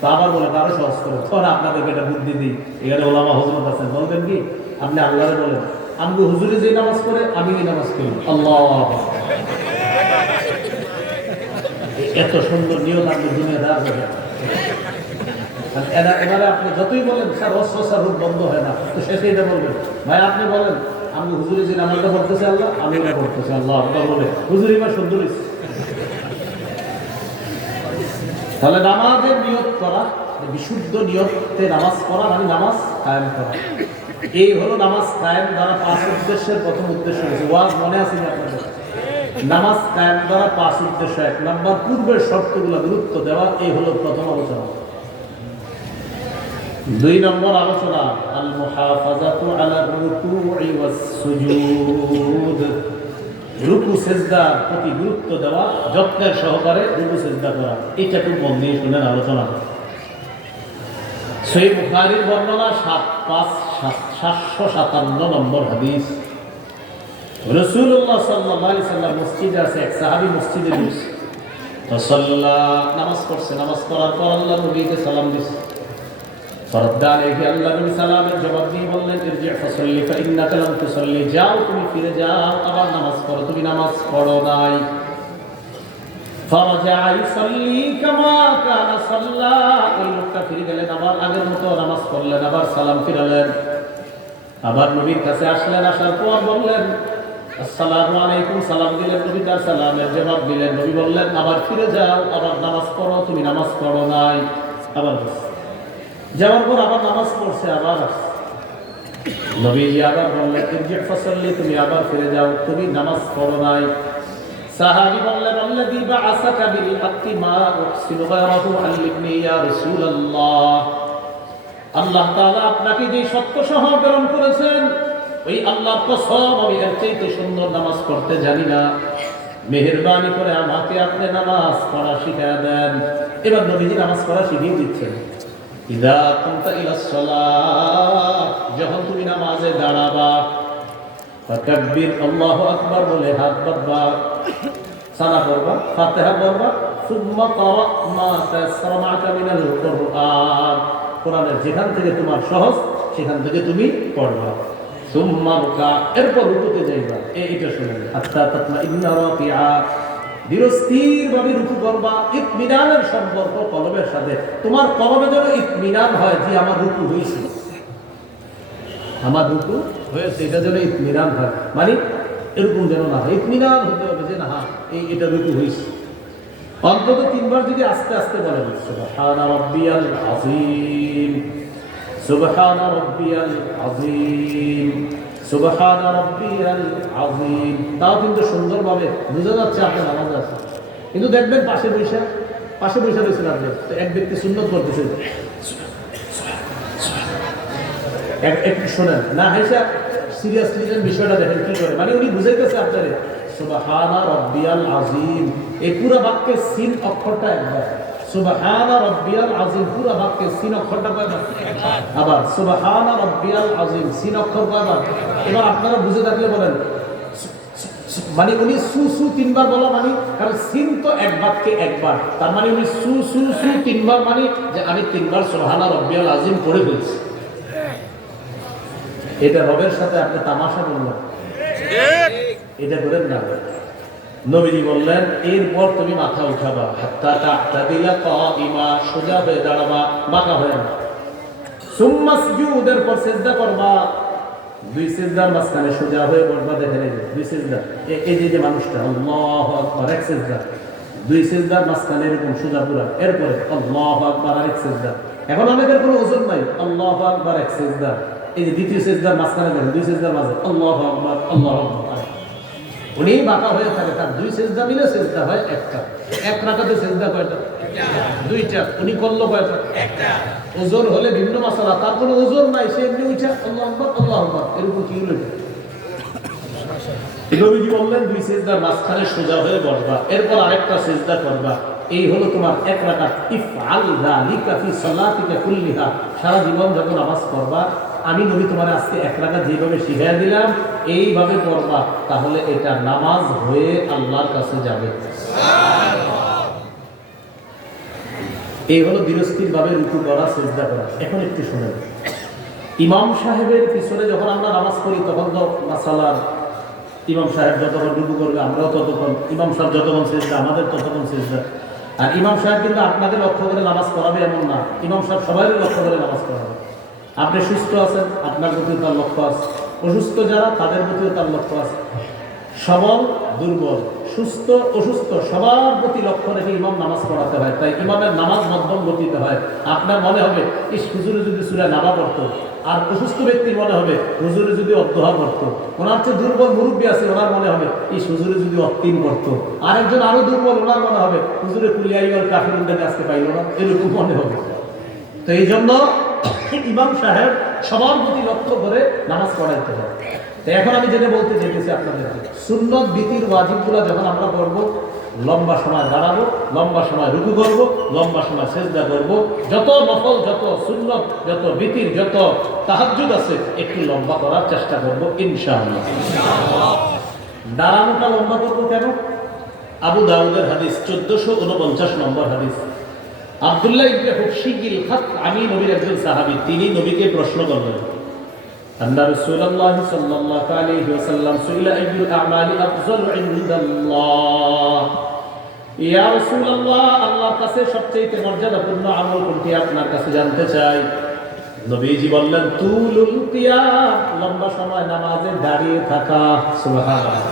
তা আবার বলেন আরো সহজ করেন। তখন আপনাদেরকে এটা বুদ্ধি দিই, এখানে ওলামা হযরত আছেন, বলবেন কি আপনি আল্লাহরে বলেন, আমি হুজুরে যে নামাজ করে আমি এই নামাজ করি, আল্লাহ। এত সুন্দর নিয়ত আপনি দুনিয়াতে আর হবে। এবারে আপনি যতই বলেন স্যার অস্ত্র রূপ বন্ধ হয় না, তো শেষে এটা বলবেন, ভাই আপনি বলেন আমি হুজুরে যে নামাজটা পড়তেছি আল্লাহ, আমি এটা পড়তেছি আল্লাহ, আপনার বলে হুজুর এবার সুন্দর। তাহলে নামাজের নিয়ত করা, বিশুদ্ধ নিয়তে নামাজ পড়া মানে নামাজ কায়েম করা। এই হলো নামাজ কায়েম দ্বারা 5 উদ্দেশ্যের প্রথম উদ্দেশ্য হয়েছে। ওয়াজ মনে আছে আপনাদের? নামাজ কায়েম দ্বারা 5 উদ্দেশ্য। 1 নম্বর পূর্বের শর্তগুলো গুরুত্ব দেওয়া, এই হলো প্রথম আলোচনা। 2 নম্বর আলোচনা আল মুহাফাজাতু আলা রুকু'i ওয়াস সুজুদ, রুকু সিজদার প্রতি গুরুত্ব দেওয়া, যত্নের সহকারে রুকু সিজদা করা। এটা খুব মন দিয়ে শুনেন আলোচনা। সহিহ বুখারীর বর্ণনা 757 নম্বর হাদিস। রাসূলুল্লাহ সাল্লাল্লাহু আলাইহি সাল্লাম মসজিদে আছে, এক সাহাবী মসজিদে ঢুকছে, তো নামাজ পড়ছে, নামাজ পড়ার পর আল্লাহর নবীকে সালাম দিছে। ফরদ আলাইহি, আল্লাহ নবী সালামের জবাব দিয়ে বললেন, ইরজি ফাসাল্লি ফাইন্নাকা লাম তুসাল্লি, যাও তুমি ফিরে যাও, আবার নামাজ পড়ো, তুমি নামাজ পড়ো নাই। ফারাজা ইউসাল্লি কামা কানা সাল্লা, ওই লোকটা ফিরে গেলেন, আবার আগের মতো নামাজ পড়লেন, আবার সালাম ফিরালেন, আবার নবীর কাছে আসলেন, আসার পর বললেন আসসালামু আলাইকুম, সালাম দিলেন, নবী তার সালামের জবাব দিলেন, নবী বললেন আবার ফিরে যাও, আবার নামাজ পড়ো, তুমি নামাজ পড়ো নাই। আবার যাওয়ার পর আবার নামাজ পড়ছে, আবার নবীজি আবার বললেন ইরজি ফাসাল্লি, তুমি আবার ফিরে যাও, তুমি নামাজ পড়ো নাই। সাহাবী বললেন আল্লাযী বাআসাকা বিল হাক্কি মা উহসিনু গায়রাহু আল্লিমনি ইয়া রাসূলুল্লাহ, আল্লাহ তাআলা আপনাকে যে সত্য সহ প্রেরণ করেছেন, ওই আল্লাহর কসম আমি এর চাইতে সুন্দর নামাজ পড়তে জানি না, মেহেরবানি করে আমাকে আপনি নামাজ পড়া শিখিয়ে দেন। এবার নবীজি নামাজ পড়া শিখিয়ে দিচ্ছেন। ইযা কুনতা ইলাস সালাত, যখন তুমি নামাজে দাঁড়াবা, ফাকাব্বির আল্লাহু আকবার বলে হাত বাঁধবা, সানা পড়বা, ফাতিহা পড়বা, সুম্মা ক্রা মা তায়াসসারা মা'আকা মিনাল কুরআন, কোরআনের যেখান থেকে তোমার সহজ সেখান থেকে তুমি পড়বা। সুম্মা রুকা, এরপর রুকুতে যাইবা। এইটা শুনেন, হাত্তা তাতমাইন্না রাকিআ, ধীরস্থিরভাবে রুকু করবা। ইতমিনানের সম্পর্ক কলবের সাথে, তোমার কলবে যেন ইতমিনান হয় যে আমার রুকু হয়েছে, আমার রুকু হয়েছে, এটা যেন ইতমিনান হয়। মানে এরকম যেন না হয়, ইতমিনান হতে হবে যে না এটা রুকু হয়েছে। অন্তত 3 বার যদি আস্তে আস্তে বলেন সুবহানা রাব্বিয়াল আযীম, সুবহানা রাব্বিয়াল আযীম, সুবহানা রাব্বিয়াল আযীম, তাও কিন্তু সুন্দরভাবে বোঝা যাচ্ছে আপনার নামাজ আছে। কিন্তু দেখবেন পাশে বৈশা রয়েছেন আপনি, তো এক ব্যক্তি সুন্নত করতেছে, একটু শোনেন না, হাইসা সিরিয়াসলি বিষয়টা দেখেন কি করে, মানে উনি বুঝাইতেছে আপনারে সুবহানা রাব্বিয়াল আযীম, এই পুরো বাক্যে সিন অক্ষরটা একবার, সুবহানা রাব্বিয়াল আযীম পুরো বাক্যে সিন অক্ষরটা কয়বার, আবার সুবহানা রাব্বিয়াল আযীম সিন অক্ষর কয়বার। এবার আপনারা বুঝে থাকলে বলেন, মানে উনি সু 3 বার বলা মানে, কারণ সিন তো এক বাক্যে একবার, তার মানে উনি সু 3 বার মানে যে আমি 3 বার সুবহানা রাব্বিয়াল আযীম পড়ে ফেলছি। এটা রবের সাথে আপনি তামাশা করলেন, এটা করেন না। নবীজি বললেন এরপর তুমি মাথা উঠাবা, হাত্তা তা'তাদিলা কাইমা, সোজা হয়ে দাঁড়াবা, বাঁকা হয়ে না। সুম্মা সুজুদের পর সিজদা করবা, 2 সিজদার মাঝখানে সোজা হয়ে বসবা। দেখেন এই যে 2 সিজদা, এই যে মানুষটা আল্লাহু আকবার, এক সিজদা, 2 সিজদার মাঝখানে এরকম সোজা পুরা, এরপরে আল্লাহু আকবার আরেক সিজদা। এখন আমাদের কোনো ওজন নাই, আল্লাহু আকবার এক সিজদা, এই যে দ্বিতীয় সিজদার মাঝখানে দেখেন 2 সিজদার মাঝে আল্লাহু আকবার আল্লাহু আকবার। উনি বাঁকা হয়ে থাকে, তার 2 সিজদা মিলে সিজদা হয় একটা। এক রাকাতে সিজদা কয়টা? 2টা। উনি করলো কয়টা? একটা। ওজন হলে ভিন্ন মাসালা, তার কোনো ওজন নাই, সে এমনি উঠা আল্লাহু আকবার আল্লাহু আকবার, এরকম কি হলো? নবীজি বললেন 2 সিজদার মাঝখানে সোজা হয়ে বসবা, এরপর আরেকটা সিজদা করবা। এই হলো তোমার এক রাকাত। ইফআল যালিকা ফি সালাতিকা কুল্লিহা, সারা জীবন যখন নামাজ পড়বা, আমি নবী তোমার আজকে 1 রাকাত যেভাবে শিখিয়ে দিলাম এইভাবে পড়বা, তাহলে এটা নামাজ হয়ে আল্লাহর কাছে যাবে। এই হলো ধীরস্থির ভাবে রুকু করা, সিজদা করা। এখন একটু শুনেন, ইমাম সাহেবের পিছনে যখন আমরা নামাজ পড়ি তখন তো মাসালার, ইমাম সাহেব যতক্ষণ রুকু করবে আমরাও ততক্ষণ, ইমাম সাহেব যতক্ষণ সিজদা আমাদের ততক্ষণ সিজদা। আর ইমাম সাহেব কিন্তু আপনাকে লক্ষ্য করে নামাজ পড়াবে এমন না, ইমাম সাহেব সবাই লক্ষ্য করে নামাজ পড়াবে। আপনি সুস্থ আছেন, আপনার প্রতিও তার লক্ষ্য আছে, অসুস্থ যারা তাদের প্রতিও তার লক্ষ্য আছে, সবল দুর্বল, সুস্থ অসুস্থ সবার প্রতি লক্ষ্য রেখে ইমাম নামাজ পড়াতে হয়। তাই ইমামের নামাজ মধ্যম গতিতে হয়। আপনার মনে হবে ইস হুজুরে যদি সূরা নাবা পড়তো, আর অসুস্থ ব্যক্তির মনে হবে হুজুরে যদি অদ্দোহা পড়তো, ওনার চেয়ে দুর্বল মুরব্বী আছে, ওনার মনে হবে ইস হুজুরে যদি অত্তিন পড়তো, আরেকজন আরো দুর্বল, ওনার মনে হবে হুজুরে কুলিয়াইল কাফিরুনদের কাছে পাইল না, এরকম মনে হবে। তো এই জন্য ইমাম সাহেব সবার প্রতি লক্ষ্য করে নামাজ পড়াইতে হবে। তো এখন আমি যেটা বলতে চাইতেছি আপনাদেরকে, সুন্নত বিতির ওয়াজিবগুলো যখন আমরা করব, লম্বা সময় দাঁড়াবো, লম্বা সময় রুকু করব, লম্বা সময় সিজদা করব, যত নফল, যত সুন্নত, যত বিতির, যত তাহাজ্জুদ আছে একটু লম্বা করার চেষ্টা করব ইনশাআল্লাহ। দাঁড়ানোটা লম্বা করব কেন? আবু দাউদের হাদিস 1449 নম্বর হাদিস। আব্দুল্লাহ ইবনে হুবশিগিল খাত, আমি নবীর একজন সাহাবী, তিনি নবীকে প্রশ্ন করলেন, আন্না রাসূলুল্লাহ সাল্লাল্লাহু আলাইহি ওয়াসাল্লাম সুইলা আইয়ুল আ'মালি আফযালু ইনদাল্লাহ, ইয়া রাসূলুল্লাহ, আল্লাহর কাছে সবচেয়ে মর্যাদাপূর্ণ আমল কোনটি আপনার কাছে জানতে চাই। নবীজি বললেন তুলুল কিয়াম, লম্বা সময় নামাজে দাঁড়িয়ে থাকা। সুবহানাল্লাহ,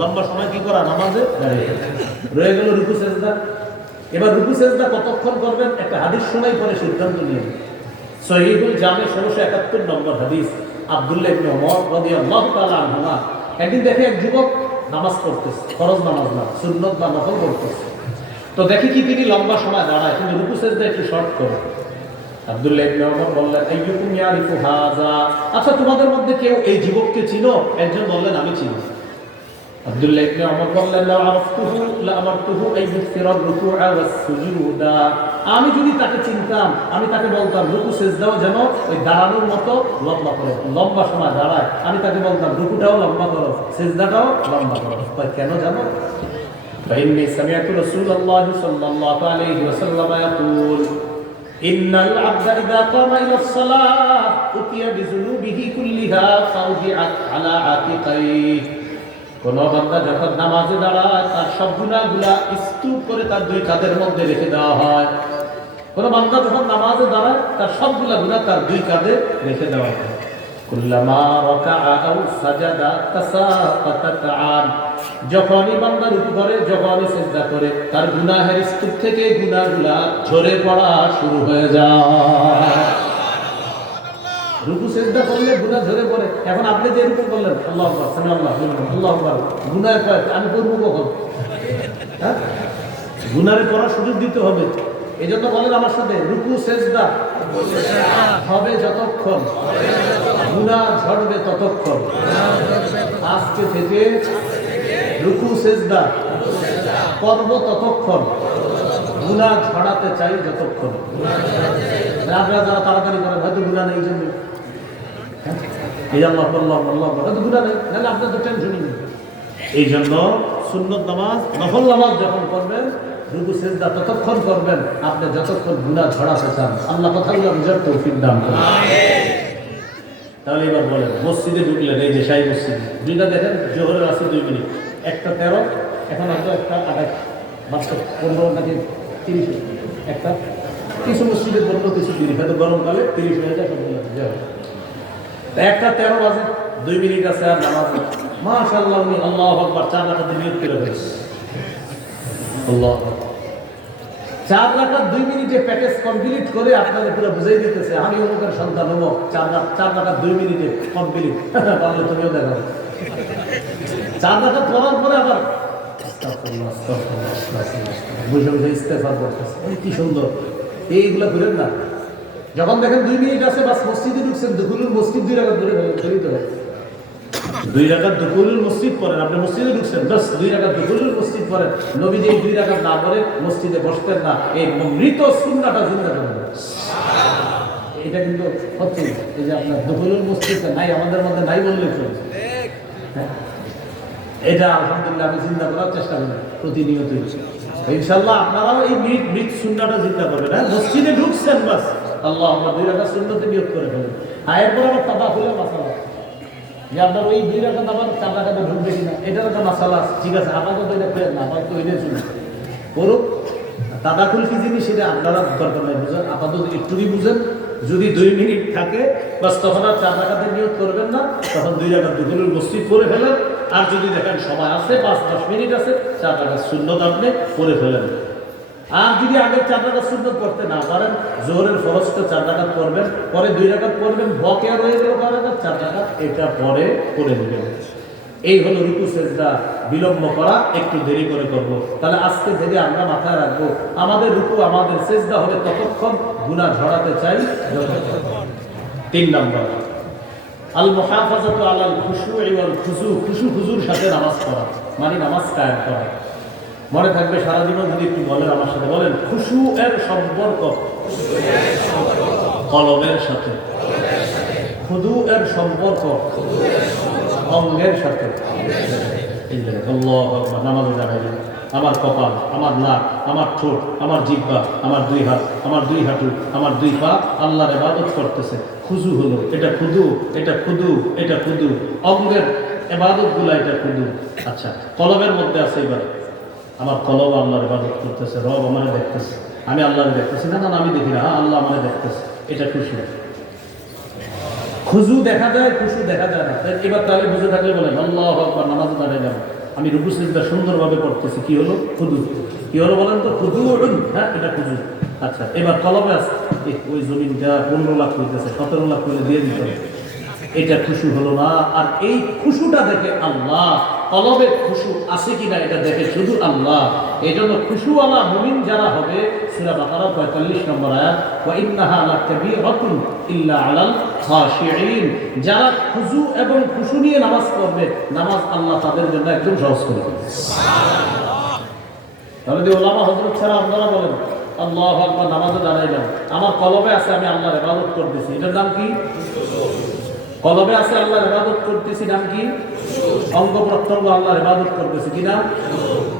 লম্বা সময় কি করা? নামাজে দাঁড়িয়ে থাকা। রয়ে গেল রুকু সিজদা। এবার রুকু সিজদা কতক্ষণ করবেন একটা হাদিস শোনাই পরে সিদ্ধান্ত নিন। সহিহুল জামে 1671 নম্বর হাদিস। আব্দুল্লাহ ইবনে ওমর রাদিয়াল্লাহু তাআলা আনহুমা, একদিন দেখে এক যুবক নামাজ পড়তেছে, ফরজ নামাজ না, সুন্নত বা নফল পড়তেছে। তো দেখে কি তিনি লম্বা সময় দাঁড়ায়, কিন্তু রুকু সিজদা একটু শর্ট করে। আব্দুল্লাহ ইবনে ওমর বললেন আইয়ুকুম ইয়ারিফু হাযা, আচ্ছা তোমাদের মধ্যে কেউ এই যুবককে চিনো? একজন বললেন আমি চিনি। আব্দুল্লাহ ইবনে ওমর বললেন লা আরাফতুহু লা আমারতুহু আইয়ুসিরার রুকুআ ওয়াস সুজুদা, আমি যদি তাকে চিনতাম আমি তাকে বলতাম রুকু সিজদাও যেন ওই দাঁড়ানোর মতো লম্বা করো, লম্বা সময় দাঁড়ায়। আমি তাকে বলতাম রুকুটাও লম্বা করো, সিজদাটাও লম্বা করো। কেন জানো? ফাইন্নী সামিআতু রাসূলুল্লাহ সাল্লাল্লাহু আলাইহি ওয়াসাল্লাম ইয়াকুল ইন্নাল আবদা ইযা কামা ইলাস সালাহ উতিয়া বিযুনুবিহি কুল্লিহা ফাউজিআত আলা আতিকাইহি, কোন বান্দা যখন নামাজে দাঁড়ায় তার সব গুনাহগুলা স্তূপ করে তার 2 কাঁধের মধ্যে রেখে দেওয়া হয়। কোন বান্দা যখন নামাজে দাঁড়ায় তার সবগুলা গুনাহ তার 2 কাঁধে রেখে দেওয়া হয়। কুল্লামা রাকাআ আও সাজাদা তাসাকাতাত আন, যখনই বান্দা রুকু করে, যখনই সিজদা করে, তার গুনাহের স্তূপ থেকে গুনাহগুলা ঝরে পড়া শুরু হয়ে যায়। রুকু সিজদা করলে গুনাহ ঝরে পড়ে। এখন আপনি যে রুকু করলেন, আল্লাহু আকবার, সামিআল্লাহু লিমান, আল্লাহু আকবার, গুনাহ কয় আমি করব কখন? হ্যাঁ, গুনাহের করার সুযোগ দিতে হবে। এজন্য বলেন আমার সাথে, রুকু সিজদা হবে যতক্ষণ, গুনাহ ঝরবে ততক্ষণ। আজকে থেকে রুকু সিজদা করব ততক্ষণ, গুনাহ ঝরাতে চাই যতক্ষণ। আপনারা যারা তাড়াতাড়ি করেন হয়তো গুনাহ নেই, এই জন্য এই আল্লাহ আল্লাহ আল্লাহ হয়তো গুনাহ নেই, নাহলে আপনার তো টেনশনই নেই। এই জন্য সুন্নত নামাজ, নফল নামাজ যখন করবেন, রুকু সিজদা ততক্ষণ করবেন আপনি যতক্ষণ গুনাহ ঝরাতে চান। আল্লাহ কথাগুলো বুঝার তৌফিক দান করুন। তাহলে এবার বলেন, মসজিদে ঢুকলেন, এই যে শাহী মসজিদ, দুইটা দেখেন, জোহরের আছে 2 মিনিট, একটা 13, এখন হয়তো একটা 28, 15 নাকি 30, একটা কিছু মসজিদে 15, কিছু 30, হয়তো গরমকালে 30 হয়ে যায়, সবগুলো একটা 13 বাজে, 2 মিনিট আছে আর নামাজ। মাশাআল্লাহ, উনি আল্লাহু আকবার 4 রাকাতে নিয়ত করে ফেলেছে। আল্লাহ 4 রাকাত 2 মিনিটে প্যাকেজ কমপ্লিট করে আপনাদের পুরো বুঝাই দিতেছে, আমি অমুকের সন্তান অমুক, 4 রাকাত 2 মিনিটে কমপ্লিট। তাহলে তুমিও দেখো 4 রাকাত পড়ার পরে আবার বুঝে বুঝে ইস্তেগফার করতেছে। কি সুন্দর, এইগুলা করেন না। যখন দেখেন 2 মিনিট আছে, বাস মসজিদে ঢুকছেন, দুকুলুল মসজিদ 2 রাকাত ধরে ধরিতে হবে। 2 রাকাত দুকুলুল মসজিদ পড়েন, আপনি মসজিদে ঢুকছেন, বাস 2 রাকাত দুকুলুল মসজিদ পড়েন। নবীজি 2 রাকাত না পড়ে মসজিদে বসতেন না, এই মৃত সুন্নাহটা জিন্দা করবেন। এটা কিন্তু হচ্ছে, এই যে আপনার দুকুলুল মসজিদটা নাই, আমাদের মধ্যে নাই বললে চলছে। এটা আলহামদুলিল্লাহ আমি চিন্তা করার চেষ্টা করি প্রতিনিয়তই। ইনশাআল্লাহ আপনারাও এই মৃত সুন্নাহটা চিন্তা করবেন। হ্যাঁ, মসজিদে ঢুকছেন, বাস আল্লাহ আমার 2 রাকাত সুন্নতে নিয়ত করে ফেলেন। এরপর আবার তাবাকুলের মাসালা, যে আপনার ওই 2 রাকাত আবার 4 রাকাতে ঢুকবে কিনা, এটার একটা মাসালা আছে। ঠিক আছে, আপাতত এটা ফের না, আপাতত এটা শুনে করুক। তাবাকুল কি জিনিস সেটা আপনারা দরকার নাই বুঝেন, আপাতত একটুই বুঝেন। যদি 2 মিনিট থাকে বাস, তখন আর 4 রাকাতের নিয়ত করবেন না, তখন 2 রাকাত দুকুলুল মসজিদ পড়ে ফেলেন। আর যদি দেখেন সময় আছে, 5-10 মিনিট আছে, 4 রাকাত সুন্নত আপনি পড়ে ফেলেন। আর যদি আগে 4 রাকাত সুন্নত করতে না পারেন, জোহরের ফরজটা 4 রাকাত করবেন, পরে 2 রাকাত করবেন, বকেয়া রয়ে গেল 4 রাকাত, এটা পরে করে নেবেন। এই হলো রুকু সিজদা বিলম্ব করা, একটু দেরি করে করব। তাহলে আজকে থেকে আমরা মাথায় রাখবো, আমাদের রুকু আমাদের সিজদা হবে ততক্ষণ, গুনাহ ঝরাতে চাই যতক্ষণ। 3 নম্বর, আল মুহাফাজাতু আলাল খুশুই ওয়াল খুজু, খুজুর সাথে নামাজ পড়া, মানে নামাজ কায়েম করা। মনে থাকবে সারা জীবন, যদি একটু বলেন আমার সাথে, বলেন, খুশু এর সম্পর্ক কলবের সাথে, খুদু এর সম্পর্ক অঙ্গের সাথে। আল্লাহু আকবার, নামাজে দাঁড়াইলেন, আমার কপাল, আমার নাক, আমার ঠোঁট, আমার জিহ্বা, আমার 2 হাত, আমার 2 হাঁটু, আমার 2 পা আল্লাহর ইবাদত করতেছে। খুজু হলো, এটা খুদু, এটা খুদু, এটা খুদু, অঙ্গের ইবাদতগুলো এটা খুদু। আচ্ছা, কলবের মধ্যে আছে, এবার আমার কলব আল্লাহর ইবাদত করতেছে, রব আমারে দেখতেছে, আমি আল্লাহরে দেখতেছি না, না আমি দেখি না, আল্লাহ আমারে দেখতেছে, এটা খুশু। খুজু দেখা যায়, খুশু দেখা যায় না। এবার তাহলে বুঝে থাকলে বলেন, আল্লাহু আকবার, নামাজে দাঁড়িয়ে যাবো, আমি রুকু সিজদা সুন্দরভাবে করতেছি। কি হলো? খুদু। কি হলো বলেন তো? খুদু। হ্যাঁ, এটা খুদু। আচ্ছা, এবার কলবে আছে, ওই জমিনটা 15 লাখ হইতেছে, 17 লাখ হইলে দিয়ে দিতে হবে, এটা খুশু হলো না। আর এই খুশুটা দেখে আল্লাহ, কলবে খুশু আছে কিনা এটা দেখে শুধু আল্লাহ। এই জন্য খুশুওয়ালা মুমিন যারা হবে, সূরা বাকারা 45 নম্বর আয়াত, ওয়া ইন্নাহা লাকাবীরাতুন ইল্লা আলাল খাশিঈন, যারা খুশু এবং খুশু নিয়ে নামাজ পড়বে, নামাজ আল্লাহ তাদের জন্য একদম সহজ করে দেবে। সুবহানাল্লাহ। তাহলে যে ওলামা হযরত ছাড়া আপনারা বলেন, আল্লাহু আকবার, নামাজে দাঁড়াইলাম, আমার কলবে আছে আমি আল্লাহর ইবাদত করতেছি, এটার নাম কি? কলবে আছে আল্লাহর ইবাদত করতেছি, নাম কি? অঙ্গ প্রত্যঙ্গ আল্লাহর ইবাদত করতেছি, কি নাম?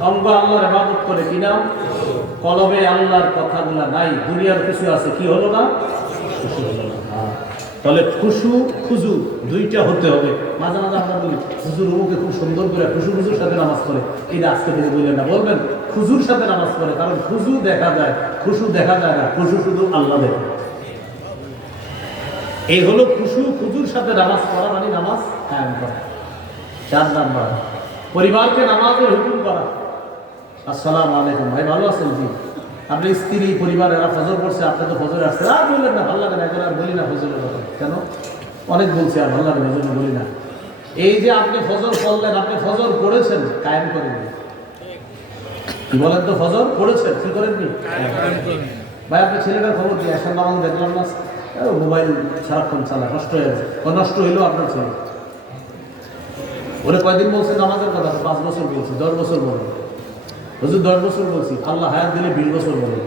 অঙ্গ আল্লাহর ইবাদত করে, কি নাম? কলবে আল্লাহর কথাগুলা নাই, দুনিয়ার কিছু আছে, কি হলো না? খুশু হলো না। তাহলে খুশু খুজু দুইটা হতে হবে। মাঝে মাঝে আমরা বলি হুজুর অমুকে খুব সুন্দর করে খুশুর সাথে নামাজ পড়ে, এটা আজকে থেকে বললেন না, বলবেন খুজুর সাথে নামাজ পড়ে, কারণ খুজু দেখা যায়, খুশু দেখা যায় না, খুশু শুধু আল্লাহ দেখে। এই হলো খুশু খুজুর সাথে নামাজ পড়া মানে নামাজ কায়েম করা। 4 নাম্বার, পরিবারকে নামাজের হুকুম করা। আসসালামু আলাইকুম, ভাই ভালো আছেন? জি। আপনি স্ত্রী পরিবার এরা ফজর পড়ছে, আপনি তো ফজরে আসছেন, আর বললেন না, ভালো লাগে না, এখন আর বলি না ফজরের কথা। কেন? অনেক বলছি, আর ভালো লাগে না, এজন্য বলি না। এই যে আপনি ফজর পড়লেন, আপনি ফজর পড়েছেন, কায়েম করেননি। কি বলেন তো? ফজর পড়েছেন, কি করেননি? ভাই আপনি ছেলেটার খবর দিয়ে আসার নামাজ দেখলাম না, মোবাইল সারাক্ষণ চালা, নষ্ট হয়ে গেছে। নষ্ট হইলো আপনার ছেলে। ওরে কয়দিন বলছে নামাজের কথা? 5 বছর বলছি, 10 বছর বলুন। হুজুর 10 বছর বলছি, আল্লাহ হায়াত দিলে 20 বছর বলেন।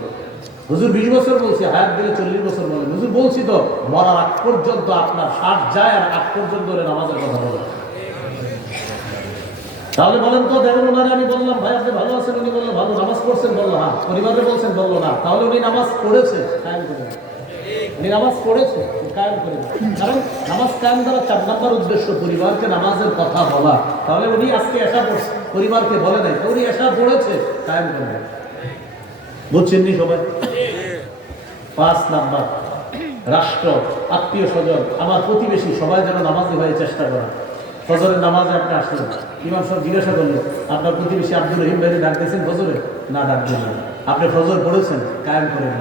হুজুর 20 বছর বলছি, হায়াত দিলে 40 বছর বলেন। হুজুর বলছি তো, মরার আগ পর্যন্ত আপনার 60 যায়, আর আগ পর্যন্ত ওরে নামাজের কথা বলেন। তাহলে বলেন তো, দেখুন ওনারে আমি বললাম, ভাই আপনি ভালো আছেন? উনি বললো ভালো। নামাজ পড়ছেন? বললো হ্যাঁ। পরিবারে বলছেন? বললো না। তাহলে উনি নামাজ পড়েছে, কায়েম করেন। উনি নামাজ পড়েছে, কায়েম করেন। কারণ নামাজ কায়েম করার 4 নাম্বার উদ্দেশ্য পরিবারকে নামাজের কথা বলা। তাহলে উনি আজকে এসা পড়ছে, পরিবারকে বলে নাই, উনি এসা পড়েছে, কায়েম করেন। বুঝছেন নি সবাই? 5 নাম্বার, রাষ্ট্র, আত্মীয় স্বজন, আমার প্রতিবেশী সবাই যেন নামাজি হয়ে চেষ্টা করা। ফজরের নামাজে আপনি আসলেন, ইমাম সাহেব জিজ্ঞাসা করলেন, আপনার প্রতিবেশী আব্দুর রহিম ভাই ডাক দিয়েছেন ফজরে? না, ডাক দিলেন না। আপনি ফজর পড়েছেন, কায়েম করেন।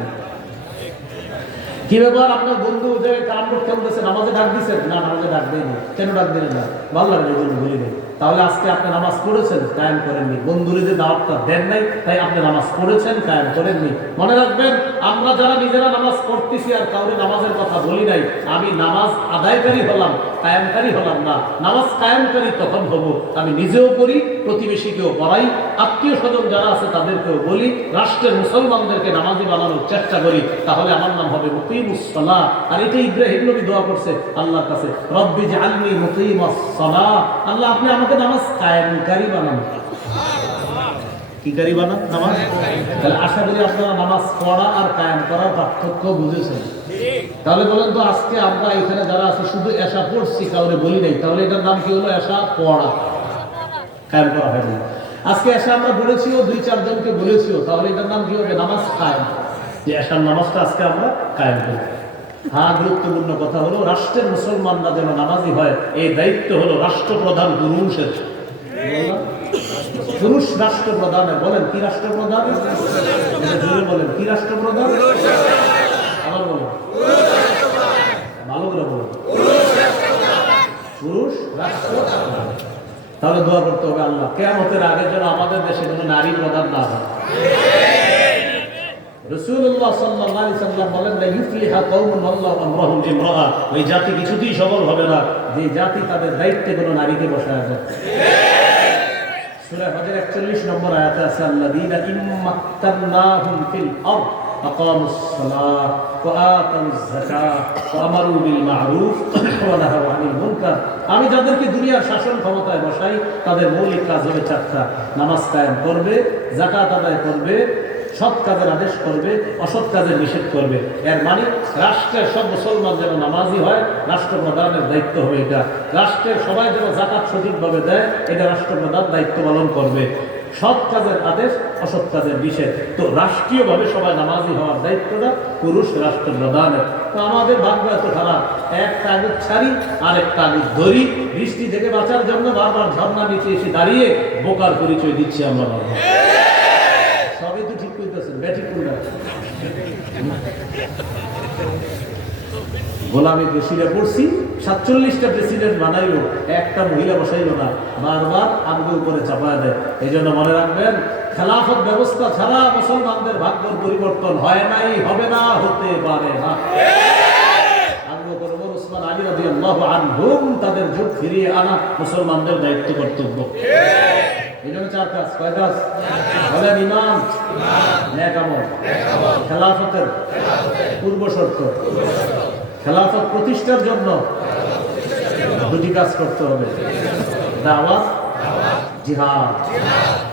কি ব্যাপার, আপনার বন্ধু যে কামড় খেলতেছে, নামাজে ডাক দিচ্ছেন? না, নামাজে ডাক দেয়নি। কেন ডাক দিলেন না? ভালো লাগে এই জন্য বলিনি। তাহলে আজকে আপনি নামাজ পড়েছেন, কায়েম করেননি। বন্ধুরে যে দাওয়াতটা দেন নাই, তাই আপনি নামাজ পড়েছেন, কায়েম করেননি। মনে রাখবেন, আমরা যারা নিজেরা নামাজ পড়তেছি আর কাউরে নামাজের কথা বলি নাই, আমি নামাজ আদায়কারী হলাম, কায়েমকারী হলাম না। নামাজ কায়েমকারী তখন হব আমি নিজেও পড়ি, প্রতিবেশীকেও পড়াই, আত্মীয় স্বজন যারা আছে তাদেরকেও বলি, রাষ্ট্রের মুসলমানদেরকে নামাজি বানানোর চেষ্টা করি। তাহলে আমার নাম হবে মুকিমুস সালাহ। আর এটা ইব্রাহিম নবী দোয়া করছে আল্লাহর কাছে, রব্বি জাআলনি মুকিমাস সালাহ। আল্লাহ আপনি আমাকে নামাজ কায়েমকারী বানান। কি কারি বানান? নামাজ। তাহলে আশা করি আপনারা নামাজ পড়া আর কায়েম করার পার্থক্য বুঝেছেন। তাহলে বলেন তো, আজকে আমরা এখানে যারা আছে শুধু এশা পড়ছি, কাউরে বলি নাই, তাহলে এটার নাম কি হলো? এশা পড়া, কায়েম করা হয়নি। আজকে এশা আমরা বলেছিও, 2-4 জনকে বলেছিও, তাহলে এটার নাম কি হবে? নামাজ কায়েম। যে এশার নামাজটা আজকে আমরা কায়েম করি। হ্যাঁ, গুরুত্বপূর্ণ কথা হলো, রাষ্ট্রের মুসলমানরা যেন নামাজি হয়, এই দায়িত্ব হলো রাষ্ট্রপ্রধান পুরুষের। পুরুষ রাষ্ট্রপ্রধানের। বলেন কি রাষ্ট্রপ্রধান? বলেন কি রাষ্ট্রপ্রধান? আবার বলেন, ভালো করে বলেন, পুরুষ রাষ্ট্রপ্রধান। তাহলে দোয়া করতে হবে আল্লাহ কিয়ামতের আগে যেন আমাদের দেশে কোনো নারী প্রধান না হয়। রাসূলুল্লাহ সাল্লাল্লাহু আলাইহি সাল্লাম বলেন, লা ইউফলিহা কওমুন আল্লাহু আমরাহুম ইমরাআ। ওই জাতি কিছুতেই সফল হবে না যে জাতি তাদের দায়িত্বে কোনো নারীকে বসায় দেয়। সূরা হজের 41 নম্বর আয়াতে আছে, আল্লাযীনা ইম্মাক্কান্নাহুম ফিল আরদ আকামুস সালাহ ওয়া আতাউজ যাকাত ওয়া আমারু বিল মা'রুফ ওয়া নাহাউ আনিল মুনকার। আমি যাদেরকে দুনিয়ার শাসন ক্ষমতায় বসাই, তাদের মৌলিক কাজ হবে 4টা। নামাজ কায়েম করবে, যাকাত আদায় করবে, সৎ কাজের আদেশ করবে, অসৎ কাজের নিষেধ করবে। এর মানে রাষ্ট্রের সব মুসলমান যেন নামাজি হয়, রাষ্ট্রপ্রধানের দায়িত্ব হবে এটা। রাষ্ট্রের সবাই যেন যাকাত সঠিকভাবে দেয়, এটা রাষ্ট্রপ্রধান দায়িত্ব পালন করবে। সৎ কাজের আদেশ, অসৎ কাজের নিষেধ। তো রাষ্ট্রীয়ভাবে সবাই নামাজি হওয়ার দায়িত্বটা পুরুষ রাষ্ট্রপ্রধানের। তো আমাদের ভাগ্য এত খারাপ, এক কাগজ ছাড়ি আর এক কাগজ ধরি, বৃষ্টি থেকে বাঁচার জন্য বারবার ঝর্ণা নিচে এসে দাঁড়িয়ে বোকার পরিচয় দিচ্ছি আমরা। সবই তো ঠিক করতেছেন, ব্যাটিক করলে গোলামি দোষীরা পড়ছি, 47টা প্রেসিডেন্ট বানাইলো, একটা মহিলা বসাইল না, বারবার আমগো উপরে চাপায় দেয়। এই জন্য মনে রাখবেন, খেলাফত ব্যবস্থা ছাড়া মুসলমানদের ভাগ্যের পরিবর্তন হয় নাই, হবে না, হতে পারে না। উসমান আলী রাদিয়াল্লাহু আনহুম তাদের যুগ ফিরিয়ে আনা মুসলমানদের দায়িত্ব, কর্তব্য। এই জন্য 4 কাজ। কয় কাজ? বলেন, ঈমান, নেক আমল, খেলাফতের পূর্ব শর্ত। খেলাফত প্রতিষ্ঠার জন্য 2টি কাজ করতে হবে, দাওয়াত, জিহাদ।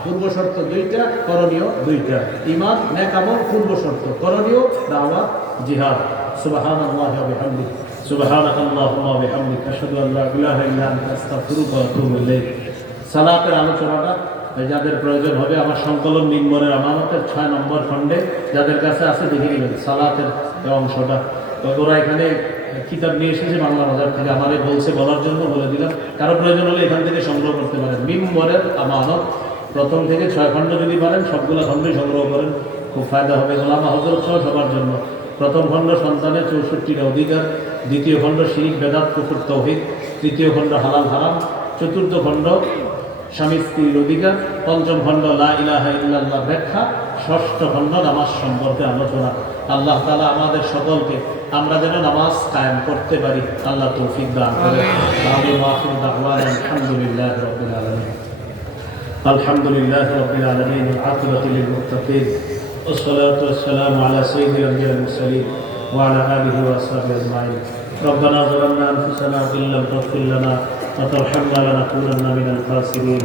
পূর্ব শর্ত 2টা, করণীয় 2টা। ঈমান, নেক আমল পূর্ব শর্ত, করণীয় দাওয়াত, জিহাদ। সুবহানাল্লাহি ওয়া বিহামদিহি, সুবহানাকাল্লাহুম্মা ওয়া বিহামদিকা, আশহাদু আল্লা ইলাহা ইল্লা আনতা, আস্তাগফিরুকা ওয়া আতুবু ইলাইক। সালাতের আলোচনাটা যাদের প্রয়োজন হবে, আমার সংকলন নিম্বরের আমানতের 6 নম্বর খণ্ডে যাদের কাছে আছে দেখে নেবেন সালাতের অংশটা। ওরা এখানে কিতাব নিয়ে এসেছে বাংলা বাজার থেকে, আমারে বলছে বলার জন্য বলে দিলাম। কারো প্রয়োজন হলে এখান থেকে সংগ্রহ করতে পারেন। মিম্বরের আমানত প্রথম থেকে 6 খণ্ড যদি পারেন সবগুলো খণ্ডই সংগ্রহ করেন, খুব ফায়দা হবে গোলামা হজরত সহ সবার জন্য। প্রথম খণ্ড সন্তানের 64টা অধিকার, দ্বিতীয় খণ্ড শিরিক বেদাত কুফর তৌহিদ, তৃতীয় খণ্ড হালাল হারাম, চতুর্থ খণ্ড স্বামী স্ত্রীর অধিকার, পঞ্চম খণ্ড লা ইলাহা ইল্লাল্লাহ ব্যাখ্যা, ষষ্ঠ খণ্ড নামাজ সম্পর্কে আলোচনা। আল্লাহ তাআলা আমাদের সকলকে আমরা যেন নামাজ কায়েম করতে পারি আল্লাহ তৌফিক দান করেন। আমিন ওয়া আখিরু দাওয়ানা আলহামদুলিল্লাহি রাব্বিল আলামিন। আলহামদুলিল্লাহি রাব্বিল আলামিন ওয়াল আকিবাতু লিল মুত্তাকিন والصلاة والسلام على سيد الأنبياء والمرسلين وعلى آله وأصحابه أجمعين. ربنا ظلمنا أنفسنا وإن لم تغفر لنا وترحمنا لنكونن من الخاسرين.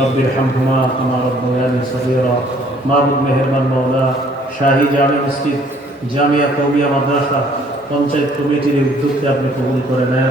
رب ارحمهما كما ربياني صغيرا. মাহমুদ মেহেরবান মাওলা শাহী জামে মসজিদ জামিয়া কওমিয়া মাদ্রাসা পঞ্চায়েত কমিটির উদ্যোগকে আপনি কবুল করে নেন।